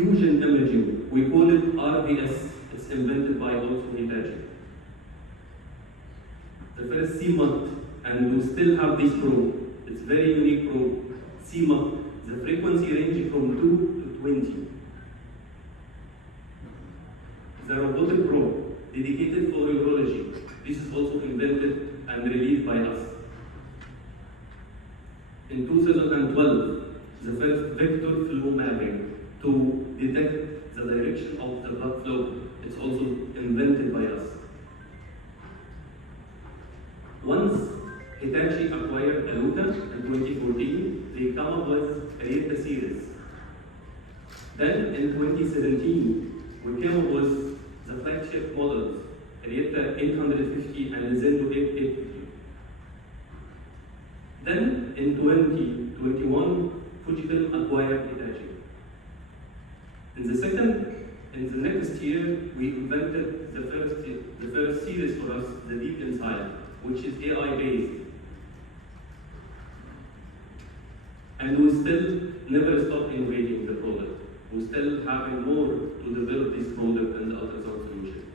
fusion imaging. We call it RVS. It's invented by also Hitachi. The first CMUT, and we still have this probe. It's very unique probe. CMUT, the frequency range from 2 to 20. The robotic probe, dedicated for urology. This is also invented and released by us. In 2012, the first vector flow mapping to detect the direction of the blood flow. It's also invented by us. Once Hitachi acquired Aluta in 2014, they come up with Arietta series. Then in 2017, we came up with the flagship models, Arietta 850 and Zendo 850. Then in 2021, Fujifilm acquired Hitachi. In the next year, we invented the first series for us, the Deep Insight, which is AI-based. And we still never stop innovating the product. We still having more to develop this product and the ultrasound solution.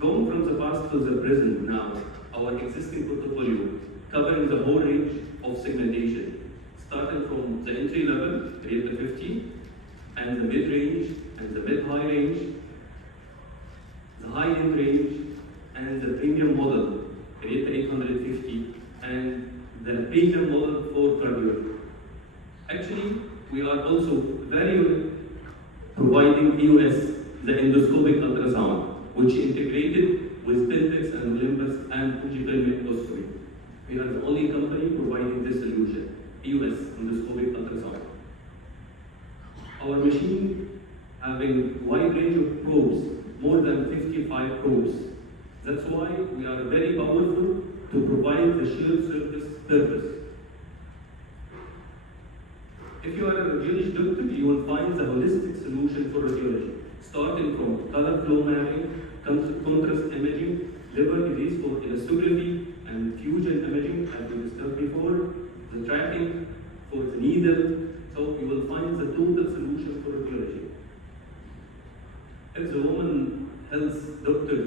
Going from the past to the present now, our existing portfolio covering the whole range of segmentation, starting from the entry level, Arietta 50, and the mid-range, and the mid-high range, the high-end range, and the premium model, Arietta 850, and the premium model for cardiology. Actually, we are also very providing EOS, the endoscopic ultrasound, which integrated with Pentax and Olympus and Fujifilm endoscopy. We are the only company providing this solution, EOS, endoscopic ultrasound. Our machine having wide range of probes, more than 55 probes. That's why we are very powerful to provide the shared service purpose. If you are a radiology doctor, you will find the holistic solution for radiology, starting from color flow mapping, contrast imaging, liver disease for elastography, and fusion imaging, as we discussed before, the tracking for the needle. So you will find the total solution for radiology. If the woman health doctor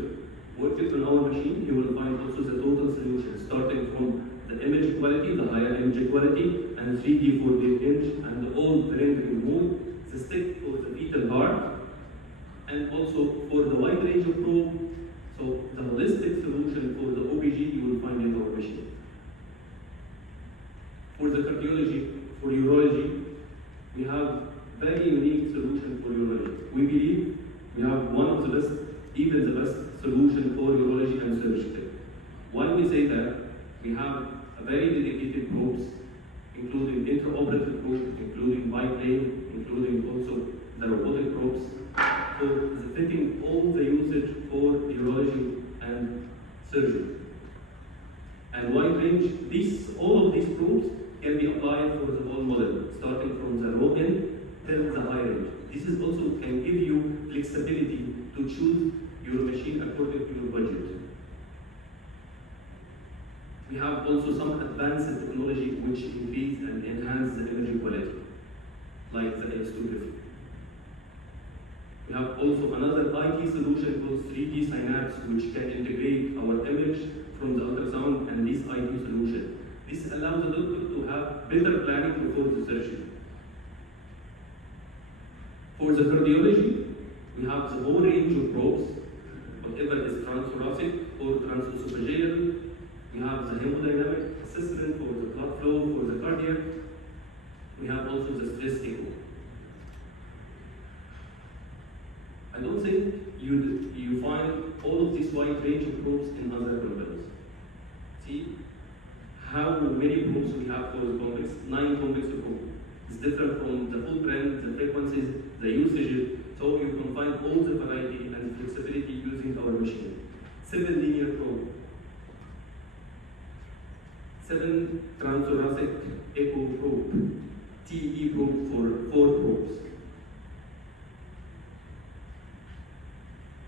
working on our machine, you will find also the total solution, starting from the image quality, the higher image quality, and 3D, 4D image, and all the rendering mode, the stick for the fetal heart, and also for the wide range of probe. So the holistic solution for the OBG you will find in our machine. For the cardiology, for urology, we have very unique solution for urology. We believe we have one of the best, even the best solution for urology and surgical. Why we say that? We have a very dedicated probes, including intraoperative probes, including biplane, including also the robotic probes, for the fitting all the usage for urology and surgery. And wide range, all of these probes can be applied for the whole model, starting from the low end till the high range. This is also can give you flexibility to choose your machine according to your budget. We have also some advanced technology which increase and enhance the imaging quality, like the elastography. We have also another IT solution called 3D Synapse, which can integrate our image from the ultrasound and this IT solution. This allows the doctor to have better planning before the surgery. For the cardiology, we have the whole range of probes, whatever is transthoracic or transesophageal. We have the hemodynamic assessment for the blood flow, for the cardiac. We have also the stress echo. I don't think you find all of this wide range of probes in other companies. See how many probes we have for the complex, 9 complex probes. It's different from the full brand, the frequencies, the usage. So you can find all the variety and flexibility using our machine. 7 linear probe, 7 transthoracic echo probe, TE probe for 4 probes,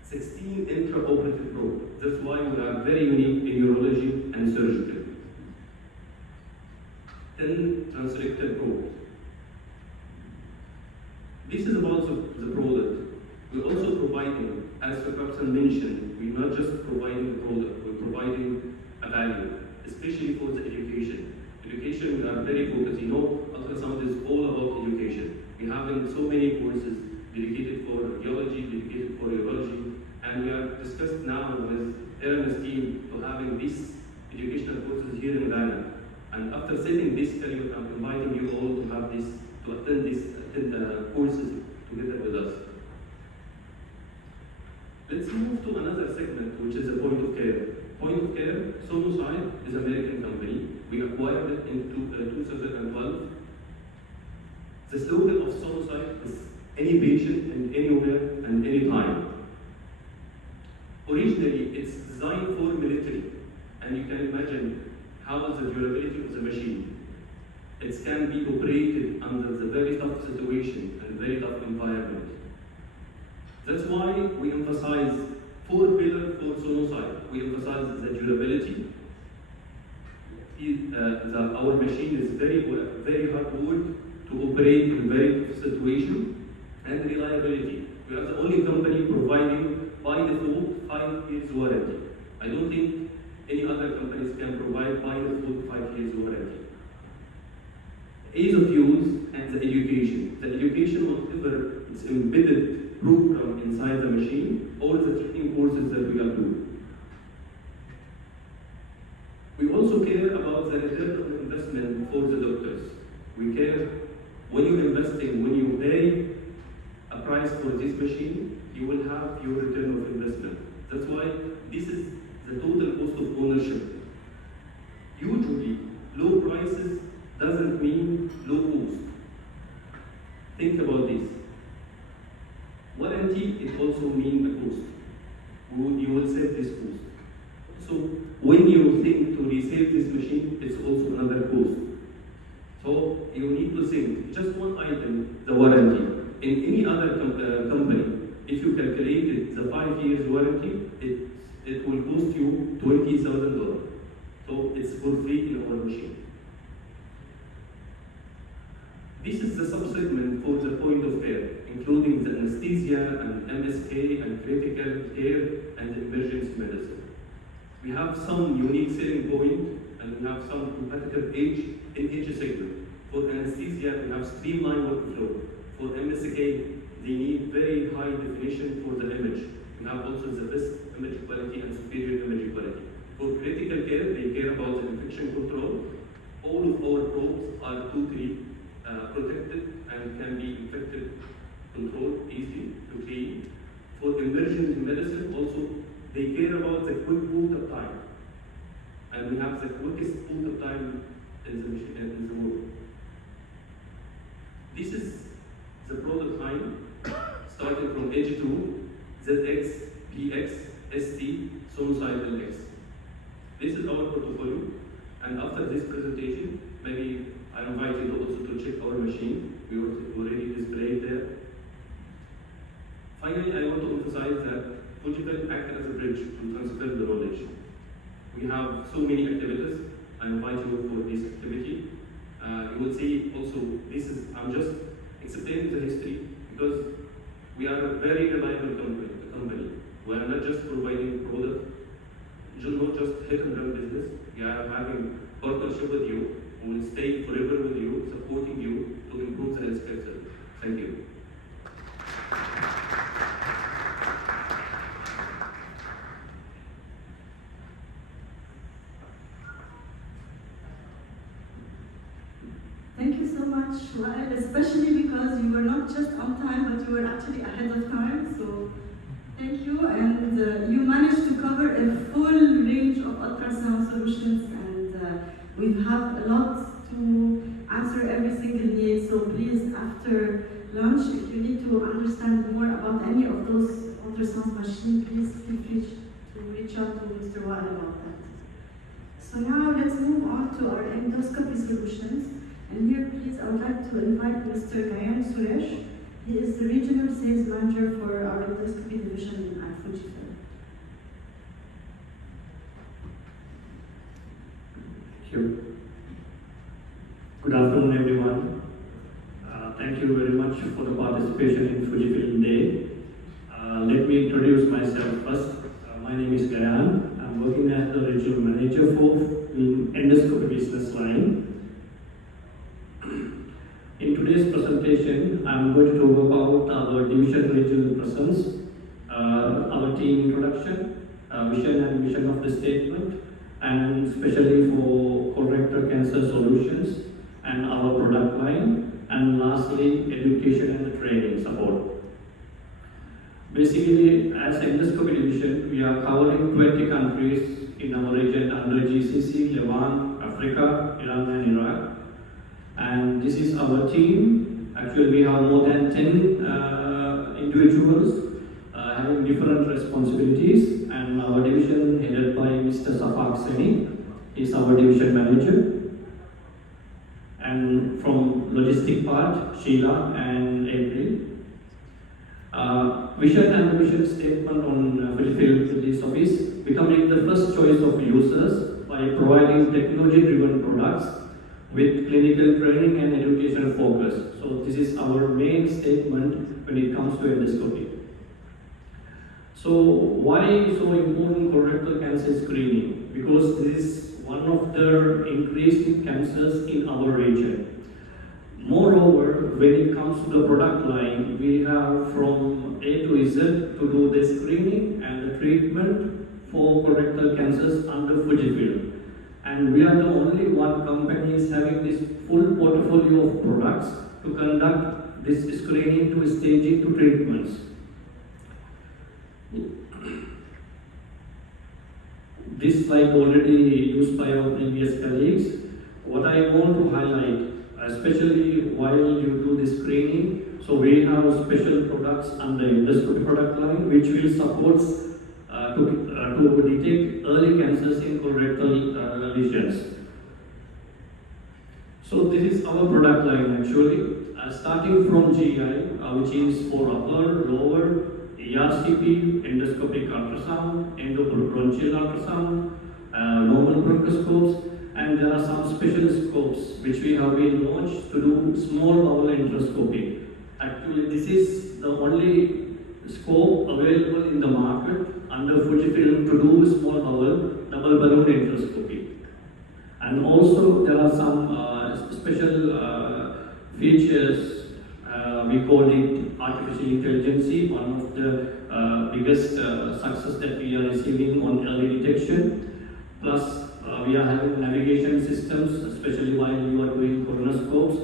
16 intraoperative probe. That's why we are very unique in urology and surgical. 10 transrectal probe, This is about the product. We're also providing, as the person mentioned, we're not just providing the product, we're providing a value, especially for the education. Education, we are very focused. You know, ultrasound is all about education. We're having so many courses dedicated for radiology, dedicated for urology, and we are discussed now with Aaron's team to having these educational courses here in Ghana. And after setting this schedule, I'm inviting you all to have this, to attend these courses together with us. Let's move to another segment, which is the point of care. Point of care, Sonosite is an American company. We acquired it in 2012. The slogan of Sonosite is any patient and anywhere and anytime. Originally, it's designed for military, and you can imagine how is the durability of the machine. It can be operated under the very tough situation and very tough environment. That's why we emphasize 4 pillars for Sonosite. We emphasize the durability. Our machine is very hard work to operate in very tough situation, and reliability. We are the only company providing by default 5 years warranty. I don't think any other companies can provide by default 5 years warranty. Ease of use and the education. The education, whatever is embedded program inside the machine, all the training courses that we are doing. We also care about the return of investment for the doctors. We care when you're investing, when you pay a price for this machine, you will have your return of investment. That's why this is the total cost of ownership. Usually, low prices doesn't mean low cost. Think about this. Warranty, it also means a cost. You will save this cost. So when you think to resell this machine, it's also another cost. So you need to think, just one item, the warranty. In any other company, if you calculated the 5 years warranty, it will cost you $20,000. So it's for free in our machine. This is the subsegment for the point of care, including the anesthesia and MSK and critical care and emergency medicine. We have some unique selling point and we have some competitive edge in each segment. For anesthesia, we have streamlined workflow. For MSK, they need very high definition for the image. We have also the best image quality and superior image quality. For critical care, they care about the infection control. All of our probes are totally protected and can be infected controlled easily to clean. For emergency medicine, also they care about the quick boot-up time, and we have the quickest boot-up time in the machine in the world. This is the product line, starting from H2, ZX, PX, ST, Sonosite LX. This is our portfolio, and after this presentation, maybe I invite you also to check our machine. We already displayed there. Finally, I want to emphasize that Fujifilm acts as a bridge to transfer the knowledge. We have so many activities. I invite you for this activity. You will see also, I'm just explaining the history because we are a very reliable company. We are not just providing product, not just hit and run business. We are having partnership with you. We will stay forever with you, supporting you to improve the healthcare service. Thank you. Thank you so much, Wael, especially because you were not just on time, but you were actually ahead of time. So thank you, and you managed to cover a full range of ultrasound solutions, and we have a lot to answer every single need. So please, after lunch, if you need to understand more about any of those ultrasound machines, please feel free to reach out to Mr. Wael about that. So now let's move on to our endoscopy solutions. And here, please, I would like to invite Mr. Gayan Suresh. He is the Regional Sales Manager for our endoscopy division at Fujifilm. Thank you. Good afternoon, everyone. Thank you very much for the participation in Fujifilm Day. Let me introduce myself first. My name is Gayan. I'm working as the regional manager for endoscopy business line. In today's presentation, I'm going to talk about our division regional presence, our team introduction, vision and mission of the statement, and especially for colorectal cancer solutions and our product line, and lastly, education and the training support. Basically, as endoscopy division, we are covering 20 countries in our region under GCC, Levant, Africa, Iran and Iraq. And this is our team. Actually, we have more than 10 individuals having different responsibilities, and our division headed by Mr. Safak Seni is our division manager. And from logistic part, Sheila and April. Vision and mission statement on Fujifilm to this office, becoming the first choice of users by providing technology-driven products with clinical training and educational focus. So this is our main statement when it comes to endoscopy. So why so important colorectal cancer screening? Because this is one of the increasing cancers in our region. Moreover, when it comes to the product line, we have from A to Z to do the screening and the treatment for colorectal cancers under Fujifilm. And we are the only one company is having this full portfolio of products to conduct this screening to staging to treatments. This slide already used by our previous colleagues. What I want to highlight, especially while you do the screening, so we have special products under endoscopy product line which will support to detect early cancers in colorectal lesions. So this is our product line actually, starting from GI, which is for upper, lower, ERCP, endoscopic ultrasound, endobronchial ultrasound, normal bronchoscopes, and there are some special scopes which we have been launched to do small bowel endoscopy. Actually, this is the only scope available in the market under Fujifilm to do small bowel double balloon endoscopy. And also there are some special features. We call it artificial intelligence, one of the biggest success that we are receiving on early detection. Plus, we are having navigation systems, especially while you are doing colonoscopes.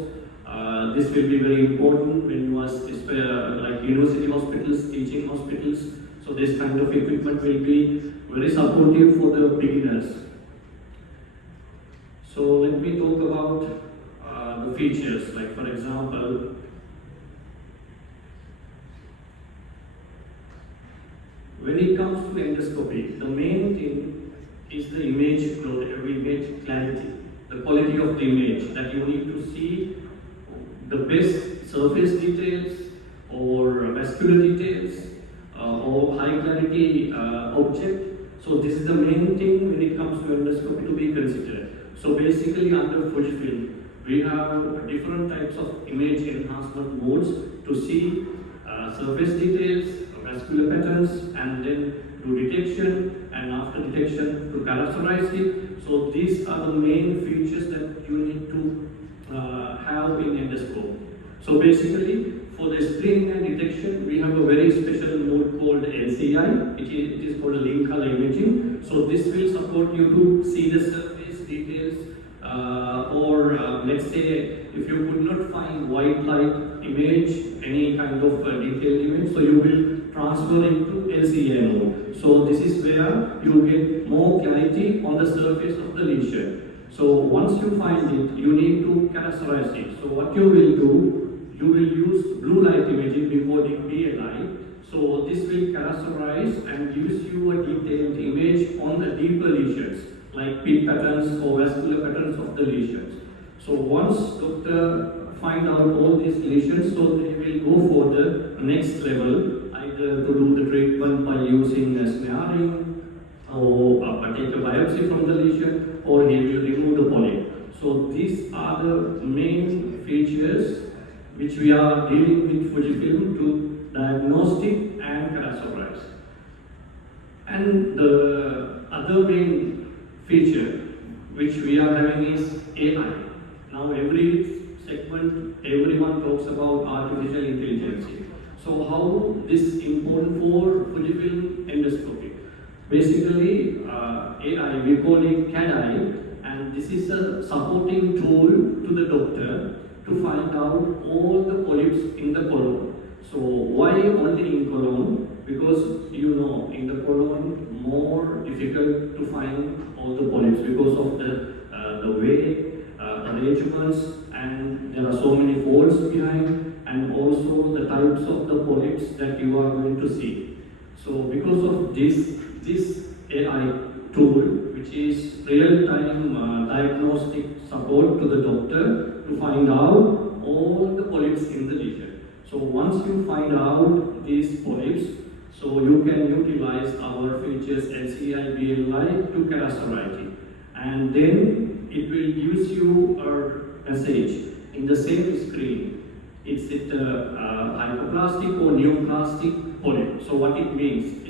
This will be very important when you are like university hospitals, teaching hospitals. So this kind of equipment will be very supportive for the beginners. So let me talk about the features. Like for example, when it comes to endoscopy, the main thing is the image clarity, the quality of the image, that you need to see the best surface details or vascular details or high clarity object. So this is the main thing when it comes to endoscopy to be considered. So basically under Fujifilm, we have different types of image enhancement modes to see surface details, vascular patterns, and then do detection, and after detection to characterize it. So these are the main features that you need to have in endoscope. So basically, for the screening and detection, we have a very special mode called LCI. It is called link color imaging. So this will support you to see the surface details, or let's say if you could not find white light image, any kind of detailed image, so you will transfer into LCI mode. So this is where you get more clarity on the surface of the lesion. So once you find it, you need to characterize it. So what you will do, you will use blue light imaging before the BLI. So this will characterize and gives you a detailed image on the deeper lesions, like peak patterns or vascular patterns of the lesions. So once doctor find out all these lesions, so they will go for the next level, either to do the treatment by using a snaring, or take a biopsy from the lesion, or he will remove the polyp. So these are the main features which we are dealing with Fujifilm to diagnostic and categorize. And the other main feature which we are having is AI. Now every segment, everyone talks about artificial intelligence. So how this important for Fujifilm endoscopy? Basically, AI, we call it CAD-I, and this is a supporting tool to the doctor to find out all the polyps in the colon. So why only in colon? Because you know, in the colon, more difficult to find all the polyps because of the way, arrangements, and there are so many folds behind, and also the types of the polyps that you are going to see. So because of this AI tool, which is real-time diagnostic support to the doctor to find out all the polyps in the lesion. So once you find out these polyps, so you can utilize our features LCI, BLI to categorize, and then it will give you a message in the same screen. Is it hypoplastic or neoplastic polyp? So what it means?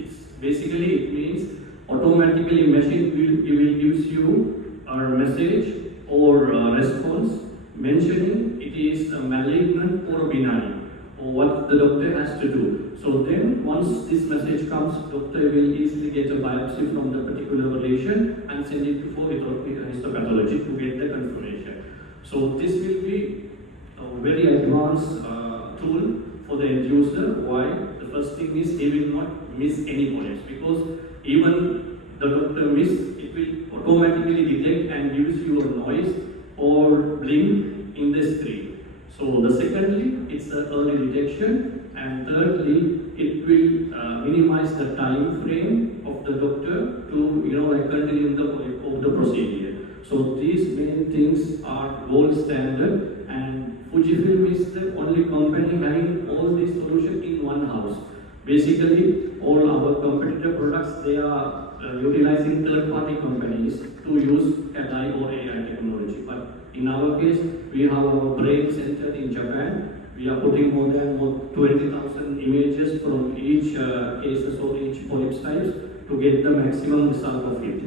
It means automatically machine will give you a message or a response mentioning it is a malignant or a benign, or what the doctor has to do. So then once this message comes, doctor will easily get a biopsy from the particular lesion and send it to for histopathology to get the confirmation. So this will be a very advanced tool for the end user. Why? The first thing is he will not miss any polyps, because even the doctor miss, it will automatically detect and gives you a noise or blink in the screen. So the secondly, it's an early detection, and thirdly, it will minimize the time frame of the doctor to continue the procedure. So these main things are gold standard, and Fujifilm is the only company having all these solutions in one house. Basically, all our competitor products, they are utilizing third-party companies to use CAD-I or AI technology. But in our case, we have our brain center in Japan. We are putting more than 20,000 images from each cases or each polyp types to get the maximum result of it.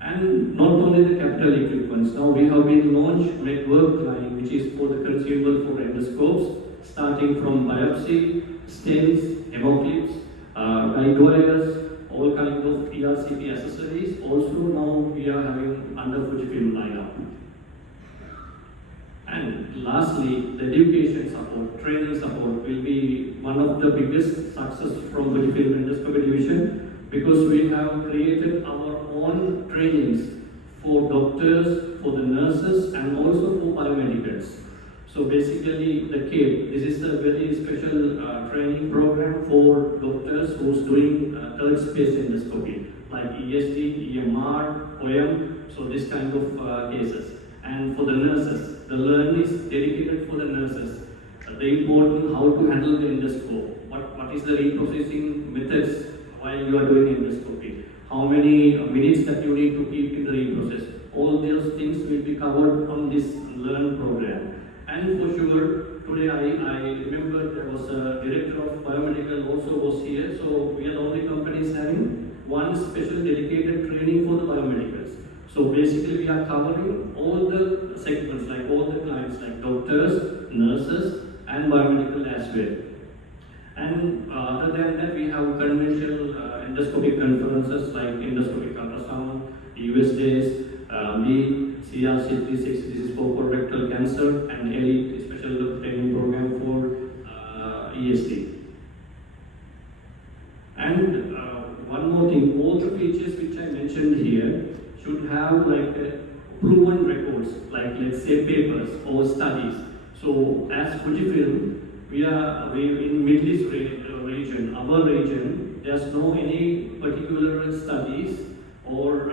And not only the capital equipments, now we have been launched network line, which is for the consumable for endoscopes, starting from biopsy, stents, hemoclips, guide wires, all kinds of ERCP accessories. Also now we are having under Fujifilm lineup. And lastly, the education support, training support will be one of the biggest success from Fujifilm endoscopy division, because we have created our own trainings for doctors, for the nurses, and also for biomedicals. So basically, the CAPE, this is a very special training program for doctors who's doing third space endoscopy, like ESD, EMR, OM, so this kind of cases. And for the nurses, the learn is dedicated for the nurses. The important how to handle the endoscope, what is the reprocessing methods while you are doing endoscopy, how many minutes that you need to keep in the reprocess. All those things will be covered on this learn program. And for sure, today I remember there was a director of biomedical also was here. So we are the only companies having one special dedicated training for the biomedicals. So basically we are covering all the segments, like all the clients, like doctors, nurses, and biomedical as well. And other than that, we have conventional endoscopic conferences like endoscopic ultrasound, US days, CRC360, this is for colorectal cancer, and ELITE, special training program for ESD. And one more thing, all the features which I mentioned here should have like proven records, like let's say papers or studies. So as Fujifilm, we in Middle East region, our region, there's no any particular studies or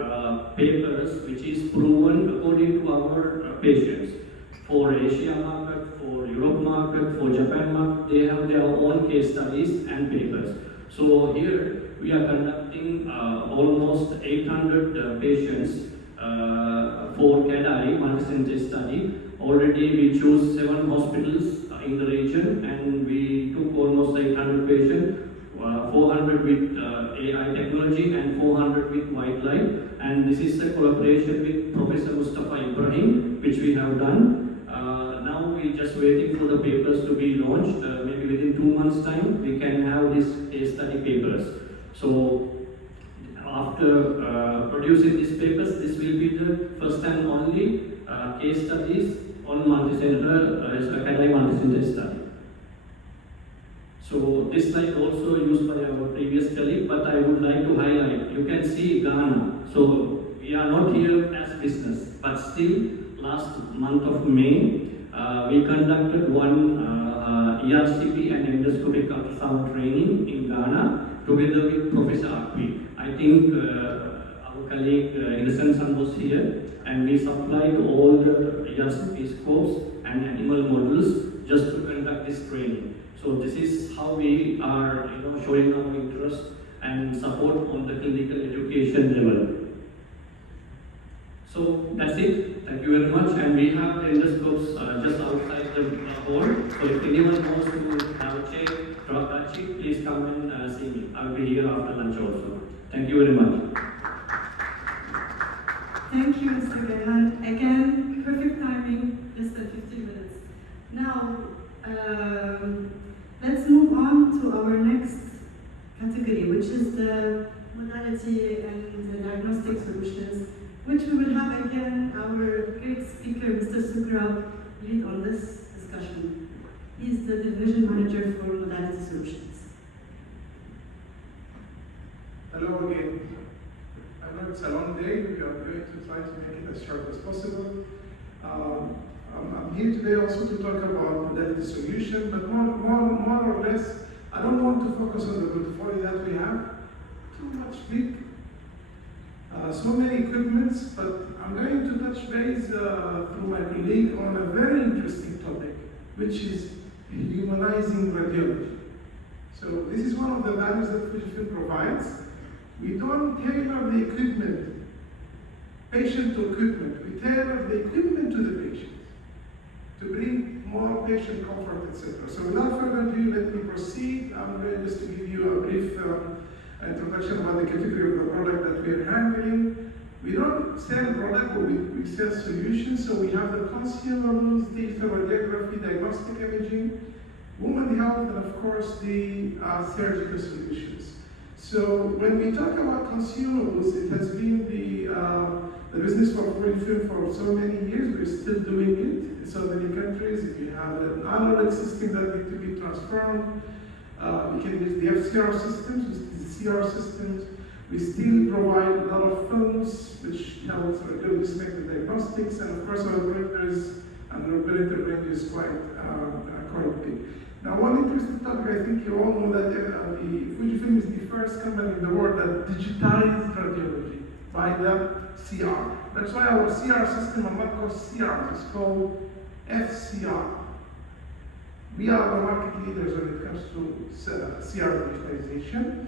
papers which is proven according to our patients. For Asia market, for Europe market, for Japan market, they have their own case studies and papers. So here we are conducting almost 800 patients for CAD-I multi-center study. Already we chose 7 hospitals in the region, and we took almost 800 patients, 400 with AI technology and 400 with white light. And this is a collaboration with Professor Mustafa Ibrahim, which we have done. Now we're just waiting for the papers to be launched. Maybe within 2 months' time, we can have these case study papers. So after producing these papers, this will be the first and only case studies on multi-center, academic multi-center study. So this slide also used by our previous colleague, but I would like to highlight, you can see Ghana. So we are not here as business, but still last month of May, we conducted one ERCP and endoscopic ultrasound training in Ghana together with Professor Akwi. I think our colleague Innocent Sun was here, and we supplied all the ERCP scopes and animal models just to conduct this training. So this is how we are showing our interest and support on the clinical education level. So that's it. Thank you very much. And we have endoscopes just outside the hall. So if anyone wants to have a check, drop a check, please come and see me. I'll be here after lunch also. Thank you very much. Thank you, Mr. Gaihan. Again, perfect timing, just at 15 minutes. Now, let's move on to our next category, which is the modality and the diagnostic solutions, which we will have again our great speaker, Mr. Sukrab, lead on this discussion. He's the division manager for modality solutions. Hello again. I know it's a long day. We are going to try to make it as short as possible. I'm here today also to talk about modality solution, but more or less, I don't want to focus on the portfolio that we have. Too much big, so many equipments, but I'm going to touch base through my colleague on a very interesting topic, which is humanizing radiology. So this is one of the values that Fujifilm provides. We don't tailor the equipment, patient to equipment. We tailor the equipment to the patient to bring more patient comfort, etc. So without further ado, let me proceed. I'm going just to give you a brief introduction about the category of the product that we are handling. We don't sell product, but we sell solutions. So we have the consumables, digital radiography, diagnostic imaging, women health, and of course the surgical solutions. So when we talk about consumables, it has been the business for Fujifilm for so many years. We're still doing it in so many countries. If you have an analog system that needs to be transformed, we can use the FCR systems, the CR systems. We still provide a lot of films, which helps radiologists make the diagnostics, and of course our printers and our printer range is quite big. Now, one interesting topic, I think you all know that Fujifilm is the first company in the world that digitized radiology by the CR. That's why our CR system are not called CR, it's called FCR. We are the market leaders when it comes to CR digitization.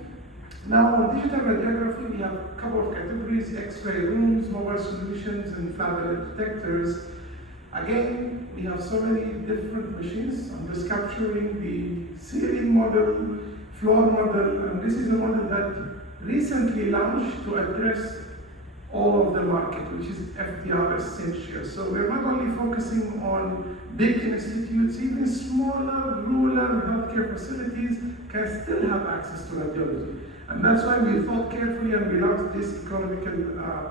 Now, on digital radiography, we have a couple of categories: X-ray rooms, mobile solutions, and flat detectors. Again, we have so many different machines. I'm just capturing the ceiling model, floor model, and this is a model that recently launched to address all of the market, which is FDR essential. So we're not only focusing on big institutes, even smaller rural healthcare facilities can still have access to radiology. And that's why we thought carefully and we launched this economical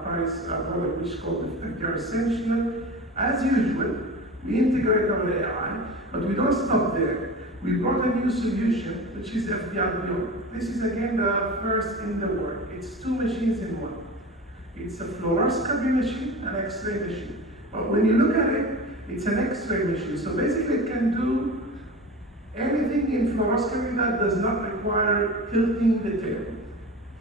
price product, which is called FDR essential. As usual, we integrate our AI, but we don't stop there. We brought a new solution, which is FDR Beyond. This is again the first in the world. It's 2 machines in one. It's a fluoroscopy machine and X-ray machine. But when you look at it, it's an X-ray machine. So basically it can do anything in fluoroscopy that does not require tilting the tail.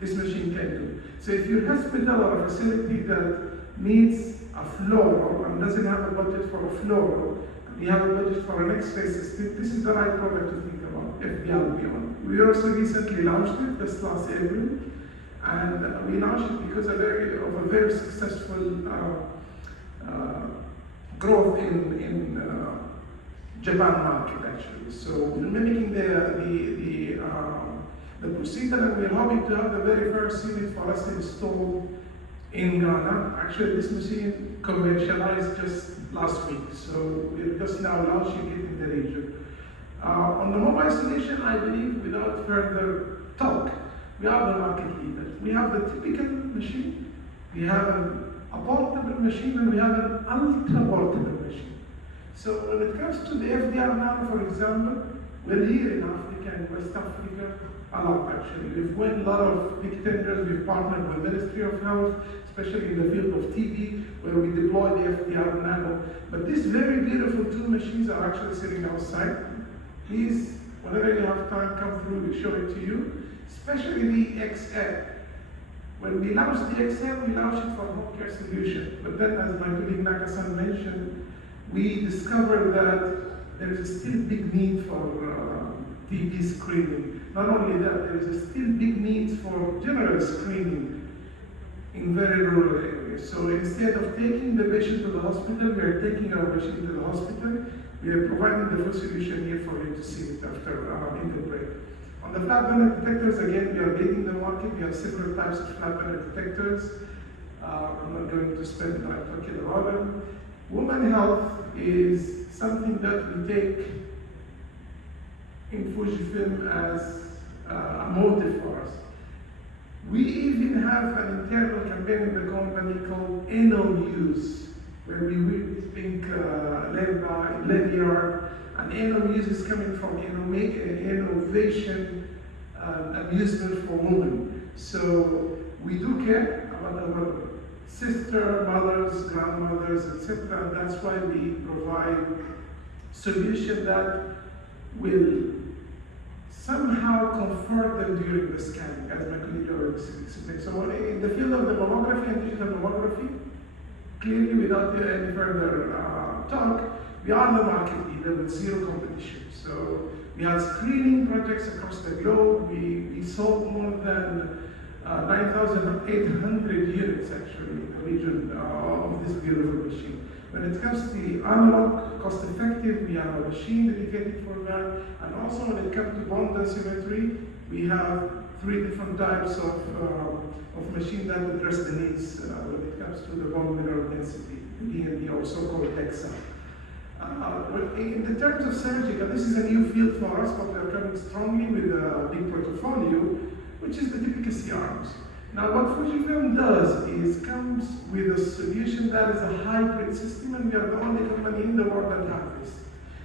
This machine can do. So if you're a hospital or a facility that needs a fluoro and doesn't have a budget for a fluoro, and you have a budget for an X-ray system, this is the right product to think about, FDR Beyond. We also recently launched it this last April, and we launched it because of a very successful growth in Japan market actually. So we're mimicking the procedure, and we're hoping to have the very first unit for us installed in Ghana. Actually, this machine commercialized just last week, so we're just now launching it in the region. On the mobile solution, I believe without further talk, we are the market leader. We have the typical machine, we have a portable machine, and we have an ultra-portable machine. So when it comes to the FDR now, for example, we're here in Africa and West Africa a lot actually. We've won a lot of big tenders. We've partnered with the Ministry of Health, especially in the field of TB, where we deploy the FDR Nano. But these very beautiful two machines are actually sitting outside. Please, whenever you have time, come through, we'll show it to you. Especially the XL. When we launched the XL, we launched it for home care solution. But then, as my colleague Nakasan mentioned, we discovered that there is still big need for TB screening. Not only that, there is still big needs for general screening in very rural areas. So instead of taking the patient to the hospital, we are taking our patient to the hospital. We are providing the full solution here for you to see it after in the break. On the flat panel detectors, again, we are leading the market. We have several types of flat panel detectors. I'm not going to spend time talking about them. Women health is something that we take in Fujifilm as a motive for us. We even have an internal campaign in the company called News, where we will think led by Ledyard, and News is coming from innovation amusement for women. So we do care about our sister, mothers, grandmothers, etc. And that's why we provide solution that will somehow comfort them during the scanning, as my colleague already explained. So in the field of the mammography and digital mammography, clearly without any further talk, we are the market leader with zero competition. So we have screening projects across the globe. We sold more than 9,800 units actually in the region of this beautiful machine. When it comes to the analog, cost-effective, we have a machine dedicated for that. And also when it comes to bone densitometry, we have 3 different types of machines that address the needs when it comes to the bone mineral density, BMD, or so-called DEXA. In the terms of surgical, this is a new field for us, but we are coming strongly with a big portfolio, which is the typical C-arms. Now, what Fujifilm does is comes with a solution that is a hybrid system, and we are the only company in the world that have this.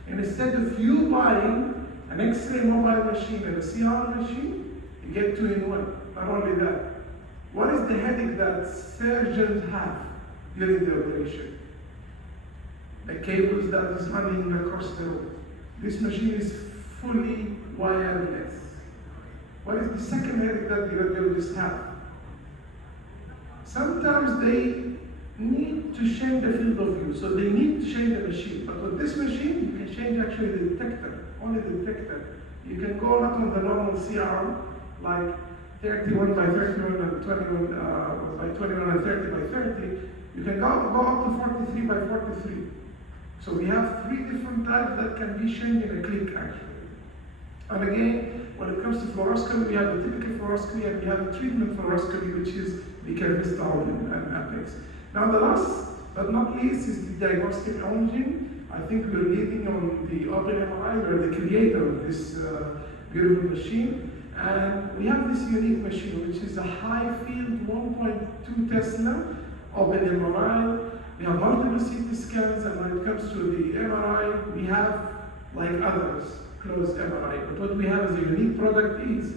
And instead of you buying an X-ray mobile machine and a C-arm machine, you get 2 in 1. Not only that, what is the headache that surgeons have during the operation? The cables that is running across the room. This machine is fully wireless. What is the second headache that the radiologists have? Sometimes they need to change the field of view, so they need to change the machine. But with this machine, you can change actually the detector, only the detector. You can go not on the normal C-arm, like 31 by 31 and 21 by 21 and 30 by 30. You can go up to 43 by 43. So we have 3 different types that can be changed in a click actually. And again, when it comes to fluoroscopy, we have the typical fluoroscopy and we have the treatment fluoroscopy, which is the Kervistal and Apex. Now the last but not least is the diagnostic imaging. I think we're leading on the open MRI, we're the creator of this beautiful machine. And we have this unique machine, which is a high field 1.2 Tesla open MRI. We have multiple CT scans, and when it comes to the MRI, we have, like others, closed MRI. But what we have as a unique product is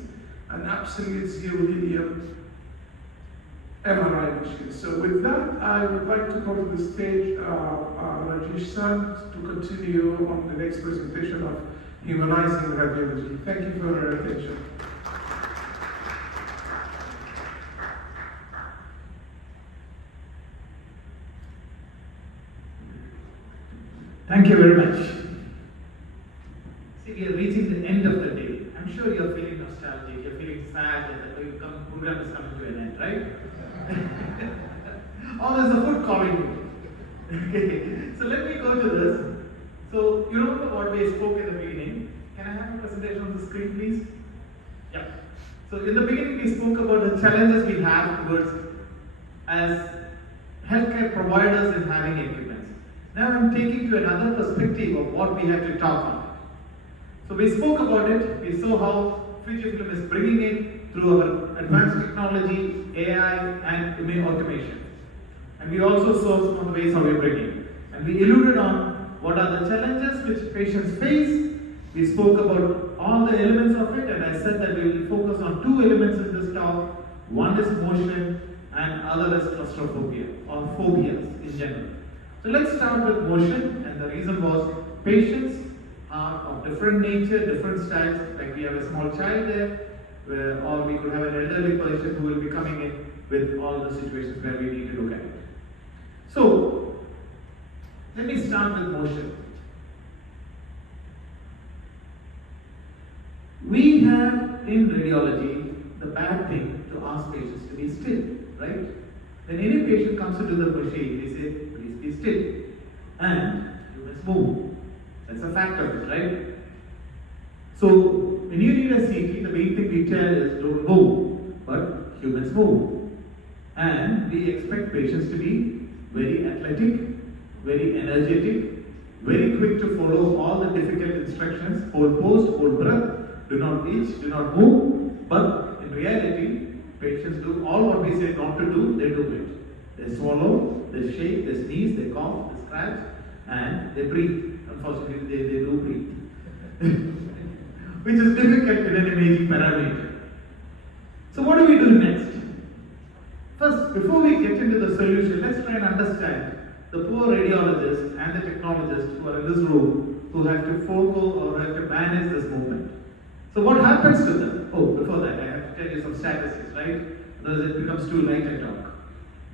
an absolute zero helium MRI machine. So with that, I would like to go to the stage Rajesh San to continue on the next presentation of humanizing radiology. Thank you for your attention. Thank you very much. See, we are reaching the end of the day. I'm sure you're feeling nostalgic, you're feeling sad that the program is coming to an end, right? Or there's a food calling you. Okay, so let me go to this. So you remember what we spoke in the beginning. Can I have a presentation on the screen, please? Yeah. So in the beginning we spoke about the challenges we have towards as healthcare providers in having equipment. Now I'm taking to another perspective of what we have to talk on. So we spoke about it, we saw how Fujifilm is bringing it through our advanced technology, AI and automation. And we also saw some of the ways how we are bringing. And we alluded on what are the challenges which patients face. We spoke about all the elements of it, and I said that we will focus on two elements in this talk. One is motion and other is claustrophobia or phobias in general. So let's start with motion, and the reason was patients are of different nature, different styles. Like we have a small child there, or we could have an elderly person who will be coming in with all the situations where we need to look at it. So let me start with motion. We have in radiology the bad thing to ask patients to be still, right? When any patient comes into the machine, we say, please be still, and you must move. That's a fact of it, right? So when you need a CT, the main thing we tell is don't move, but humans move. And we expect patients to be very athletic, very energetic, very quick to follow all the difficult instructions, hold pose, hold breath, do not itch, do not move. But in reality, patients do all what we say not to do, they do it. They swallow, they shake, they sneeze, they cough, they scratch, and they breathe. Unfortunately, they do breathe. Which is difficult in an imaging parameter. So what do we do next? First, before we get into the solution, let's try and understand the poor radiologists and the technologists who are in this room who have to forego or have to manage this movement. So what happens to them? Oh, before that, I have to tell you some statistics, right? Otherwise it becomes too light a talk.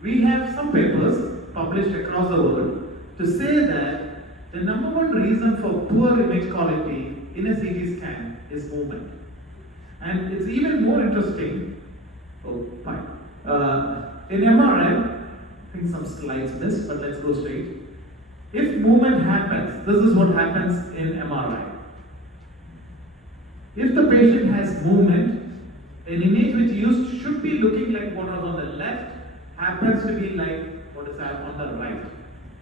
We have some papers published across the world to say that the number one reason for poor image quality in a CT scan is movement. And it's even more interesting. Oh, fine. In MRI, I think some slides missed, but let's go straight. If movement happens, this is what happens in MRI. If the patient has movement, an image which used should be looking like what was on the left happens to be like what is on the right.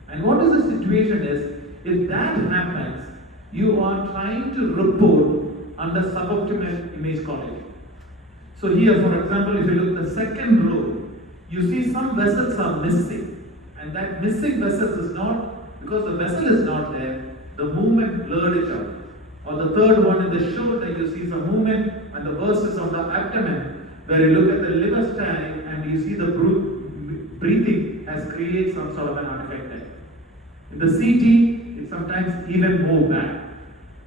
And what is the situation is, if that happens, you are trying to report under suboptimal image quality. So here, for example, if you look at the second row, you see some vessels are missing. And that missing vessels is not, because the vessel is not there, the movement blurred it out. Or the third one in the shoulder, you see some movement, and the worst is on the abdomen, where you look at the liver stand and you see the breathing has created some sort of an artifact there. In the CT, it's sometimes even more bad.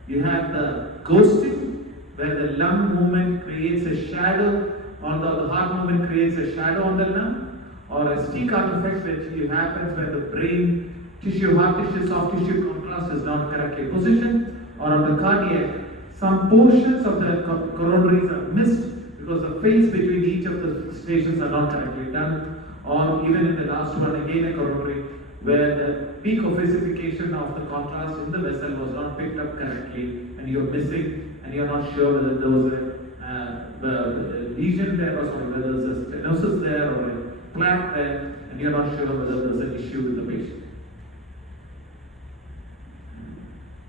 You have the ghosting, where the lung movement creates a shadow, or the heart movement creates a shadow on the lung, or a stick artifact which happens when the brain tissue, heart tissue, soft tissue contrast is not correctly positioned, or on the cardiac, some portions of the coronaries are missed because the phase between each of the stations are not correctly done, or even in the last one, again a coronary, where the peak of ossification of the contrast in the vessel was not picked up correctly, and you're missing, and you're not sure whether there was a lesion there, or sorry, whether there's a stenosis there or a plaque there, and you're not sure whether there's an issue with the patient.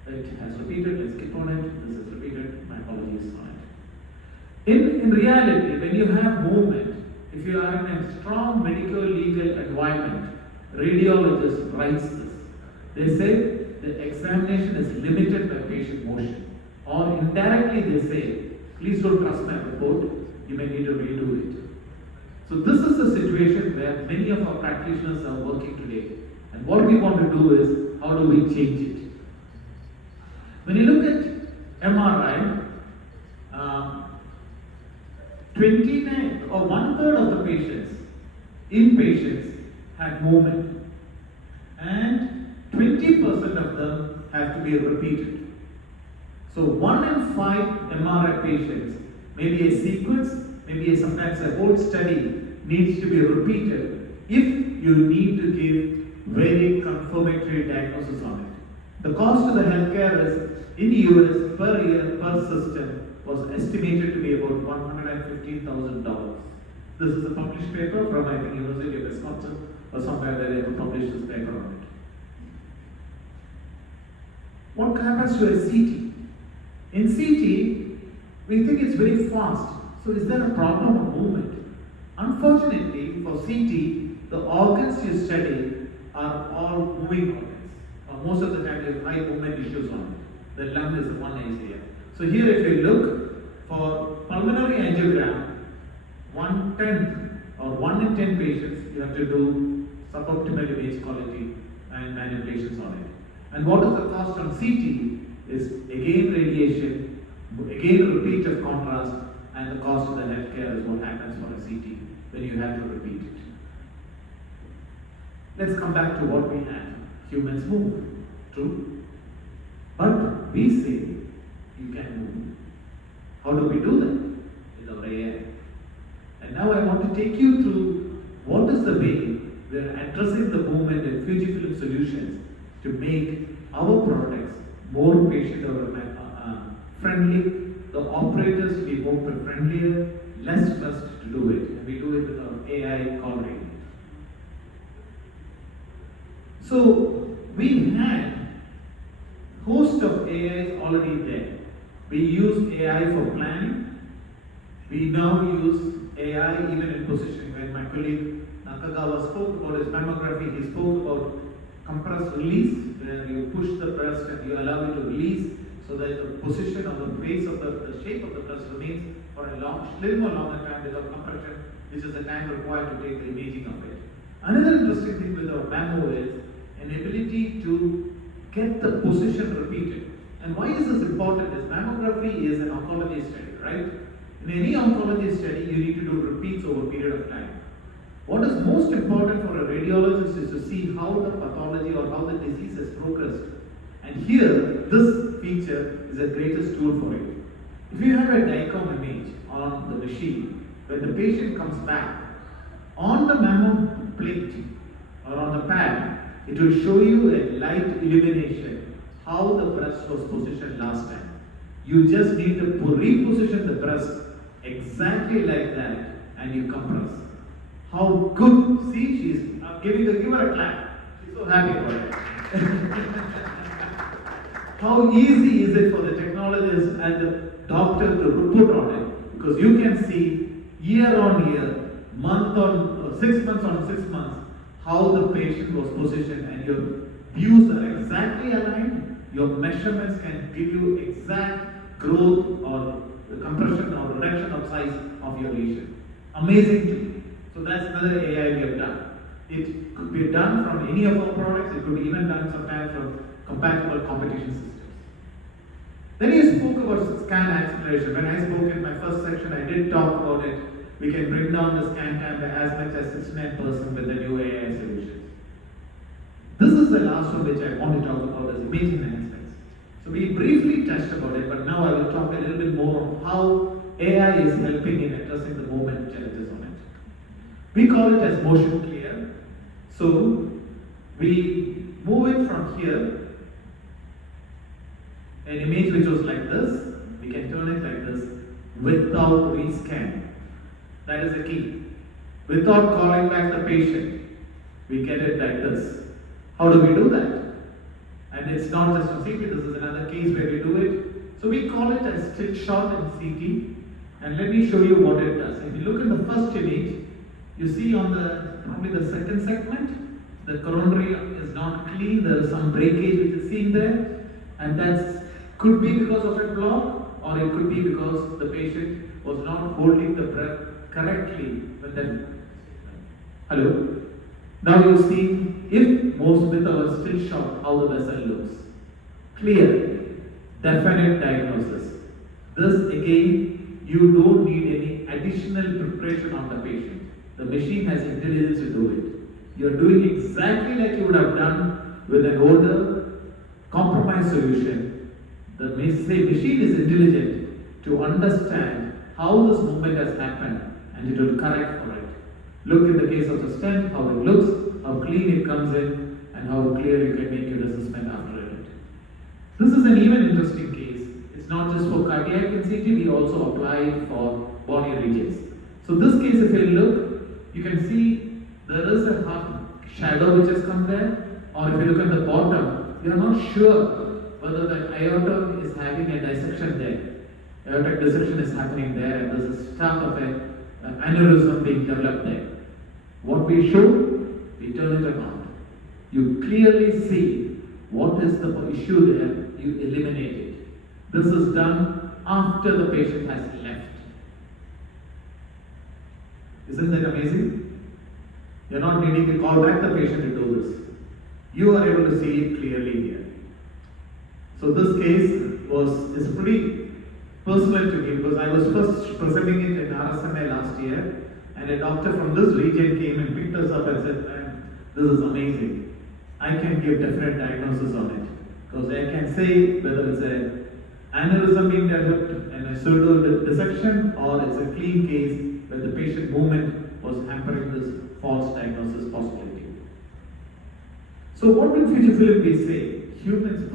It has repeated, let's skip on it. This is repeated, my apologies on it. In reality, when you have movement, if you are in a strong medical legal environment, radiologist writes this. They say the examination is limited by patient motion. Or indirectly they say, please don't trust my report, you may need to redo it. So this is the situation where many of our practitioners are working today. And what we want to do is, how do we change it? When you look at MRI, 29 or 1/3 of the patients, inpatients, have movement, and 20% of them have to be repeated. So 1 in 5 MRI patients, maybe a sequence, maybe sometimes a whole study needs to be repeated if you need to give very confirmatory diagnosis on it. The cost of the healthcare is, in the US, per year, per system, was estimated to be about $115,000. This is a published paper from, I think, University of Wisconsin or somewhere where they have published this paper on it. What happens to a CT? In CT, we think it's very fast. So is there a problem of movement? Unfortunately, for CT, the organs you study are all moving organs. Most of the time, there are high movement issues on it. The lung is one area. So here, if you look for pulmonary angiogram, 1/10 or 1 in 10 patients, you have to do suboptimal image quality and manipulations on it. And what is the cost on CT is again radiation, again repeat of contrast, and the cost of the healthcare is what happens for a CT when you have to repeat it. Let's come back to what we have. Humans move, true? But we say you can move. How do we do that? With our AI. And now I want to take you through what is the way we are addressing the movement in Fujifilm solutions to make our products more patient friendly, the operators to be more friendlier, less stressed to do it. And we do it with our AI calling. So we had host of AIs already there. We use AI for planning. We now use AI even in positioning. When my colleague Nakagawa spoke about his mammography, he spoke about compressed release, where you push the breast and you allow it to release so that the position of the face of the shape of the breast remains for a little more longer time without compression, which is the time required to take the imaging of it. Another interesting thing with our mammo is an ability to get the position repeated. And why is this important? Is mammography is an oncology study, right? In any oncology study, you need to do repeats over a period of time. What is most important for a radiologist is to see how the pathology or how the disease has progressed. And here, this feature is the greatest tool for you. If you have a DICOM image on the machine, when the patient comes back, on the mammo plate or on the pad, it will show you a light illumination how the breast was positioned last time. You just need to reposition the breast exactly like that and you compress. How good! See, give her a clap. She's so happy about it. How easy is it for the technologist and the doctor to report on it? Because you can see year on year, month on 6 months on 6 months, how the patient was positioned, and your views are exactly aligned. Your measurements can give you exact growth or compression or reduction of size of your lesion. Amazing tool. So that's another AI we have done. It could be done from any of our products. It could be even done sometimes from compatible competition systems. Then you spoke about scan acceleration. When I spoke in my first section, I did talk about it. We can bring down the scan time by as much as 69% with the new AI solutions. This is the last one which I want to talk about as imaging aspects. So we briefly touched about it, but now I will talk a little bit more on how AI is helping in addressing the movement challenges on it. We call it as motion clear. So we move it from here, an image which was like this, we can turn it like this without rescan. That is the key. Without calling back the patient, we get it like this. How do we do that? And it's not just on CT, this is another case where we do it. So we call it a still shot in CT. And let me show you what it does. If you look at the first image, you see on probably the second segment, the coronary is not clean, there is some breakage which is seen there. And that could be because of a block, or it could be because the patient was not holding the breath correctly when that. Hello? Now you see, if most with our still shot, how the vessel looks. Clear, definite diagnosis. This again, you don't need any additional preparation on the patient. The machine has intelligence to do it. You are doing exactly like you would have done with an older compromised solution. The machine is intelligent to understand how this movement has happened, and it will correct for it. Look in the case of the stent, how it looks, how clean it comes in, and how clear you can make your assessment after it. This is an even interesting case. It's not just for cardiac NCT, we also apply it for body regions. So this case, if you look, you can see there is a half shadow which has come there, or if you look at the bottom, you are not sure whether that aorta is having a dissection there. Aortic dissection is happening there, and there's a start of an aneurysm being developed there. What we show, we turn it around. You clearly see what is the issue there, you eliminate it. This is done after the patient has left. Isn't that amazing? You're not needing to call back the patient to do this. You are able to see it clearly here. So this case is pretty personal to me because I was first presenting it in RSMA last year, and a doctor from this region came and picked us up and said, "Man, this is amazing. I can give definite diagnosis on it because I can say whether it's an aneurysm being developed and a pseudo dissection, or it's a clean case where the patient movement was hampering this false diagnosis possibility." So what will Fujifilm be saying? Humans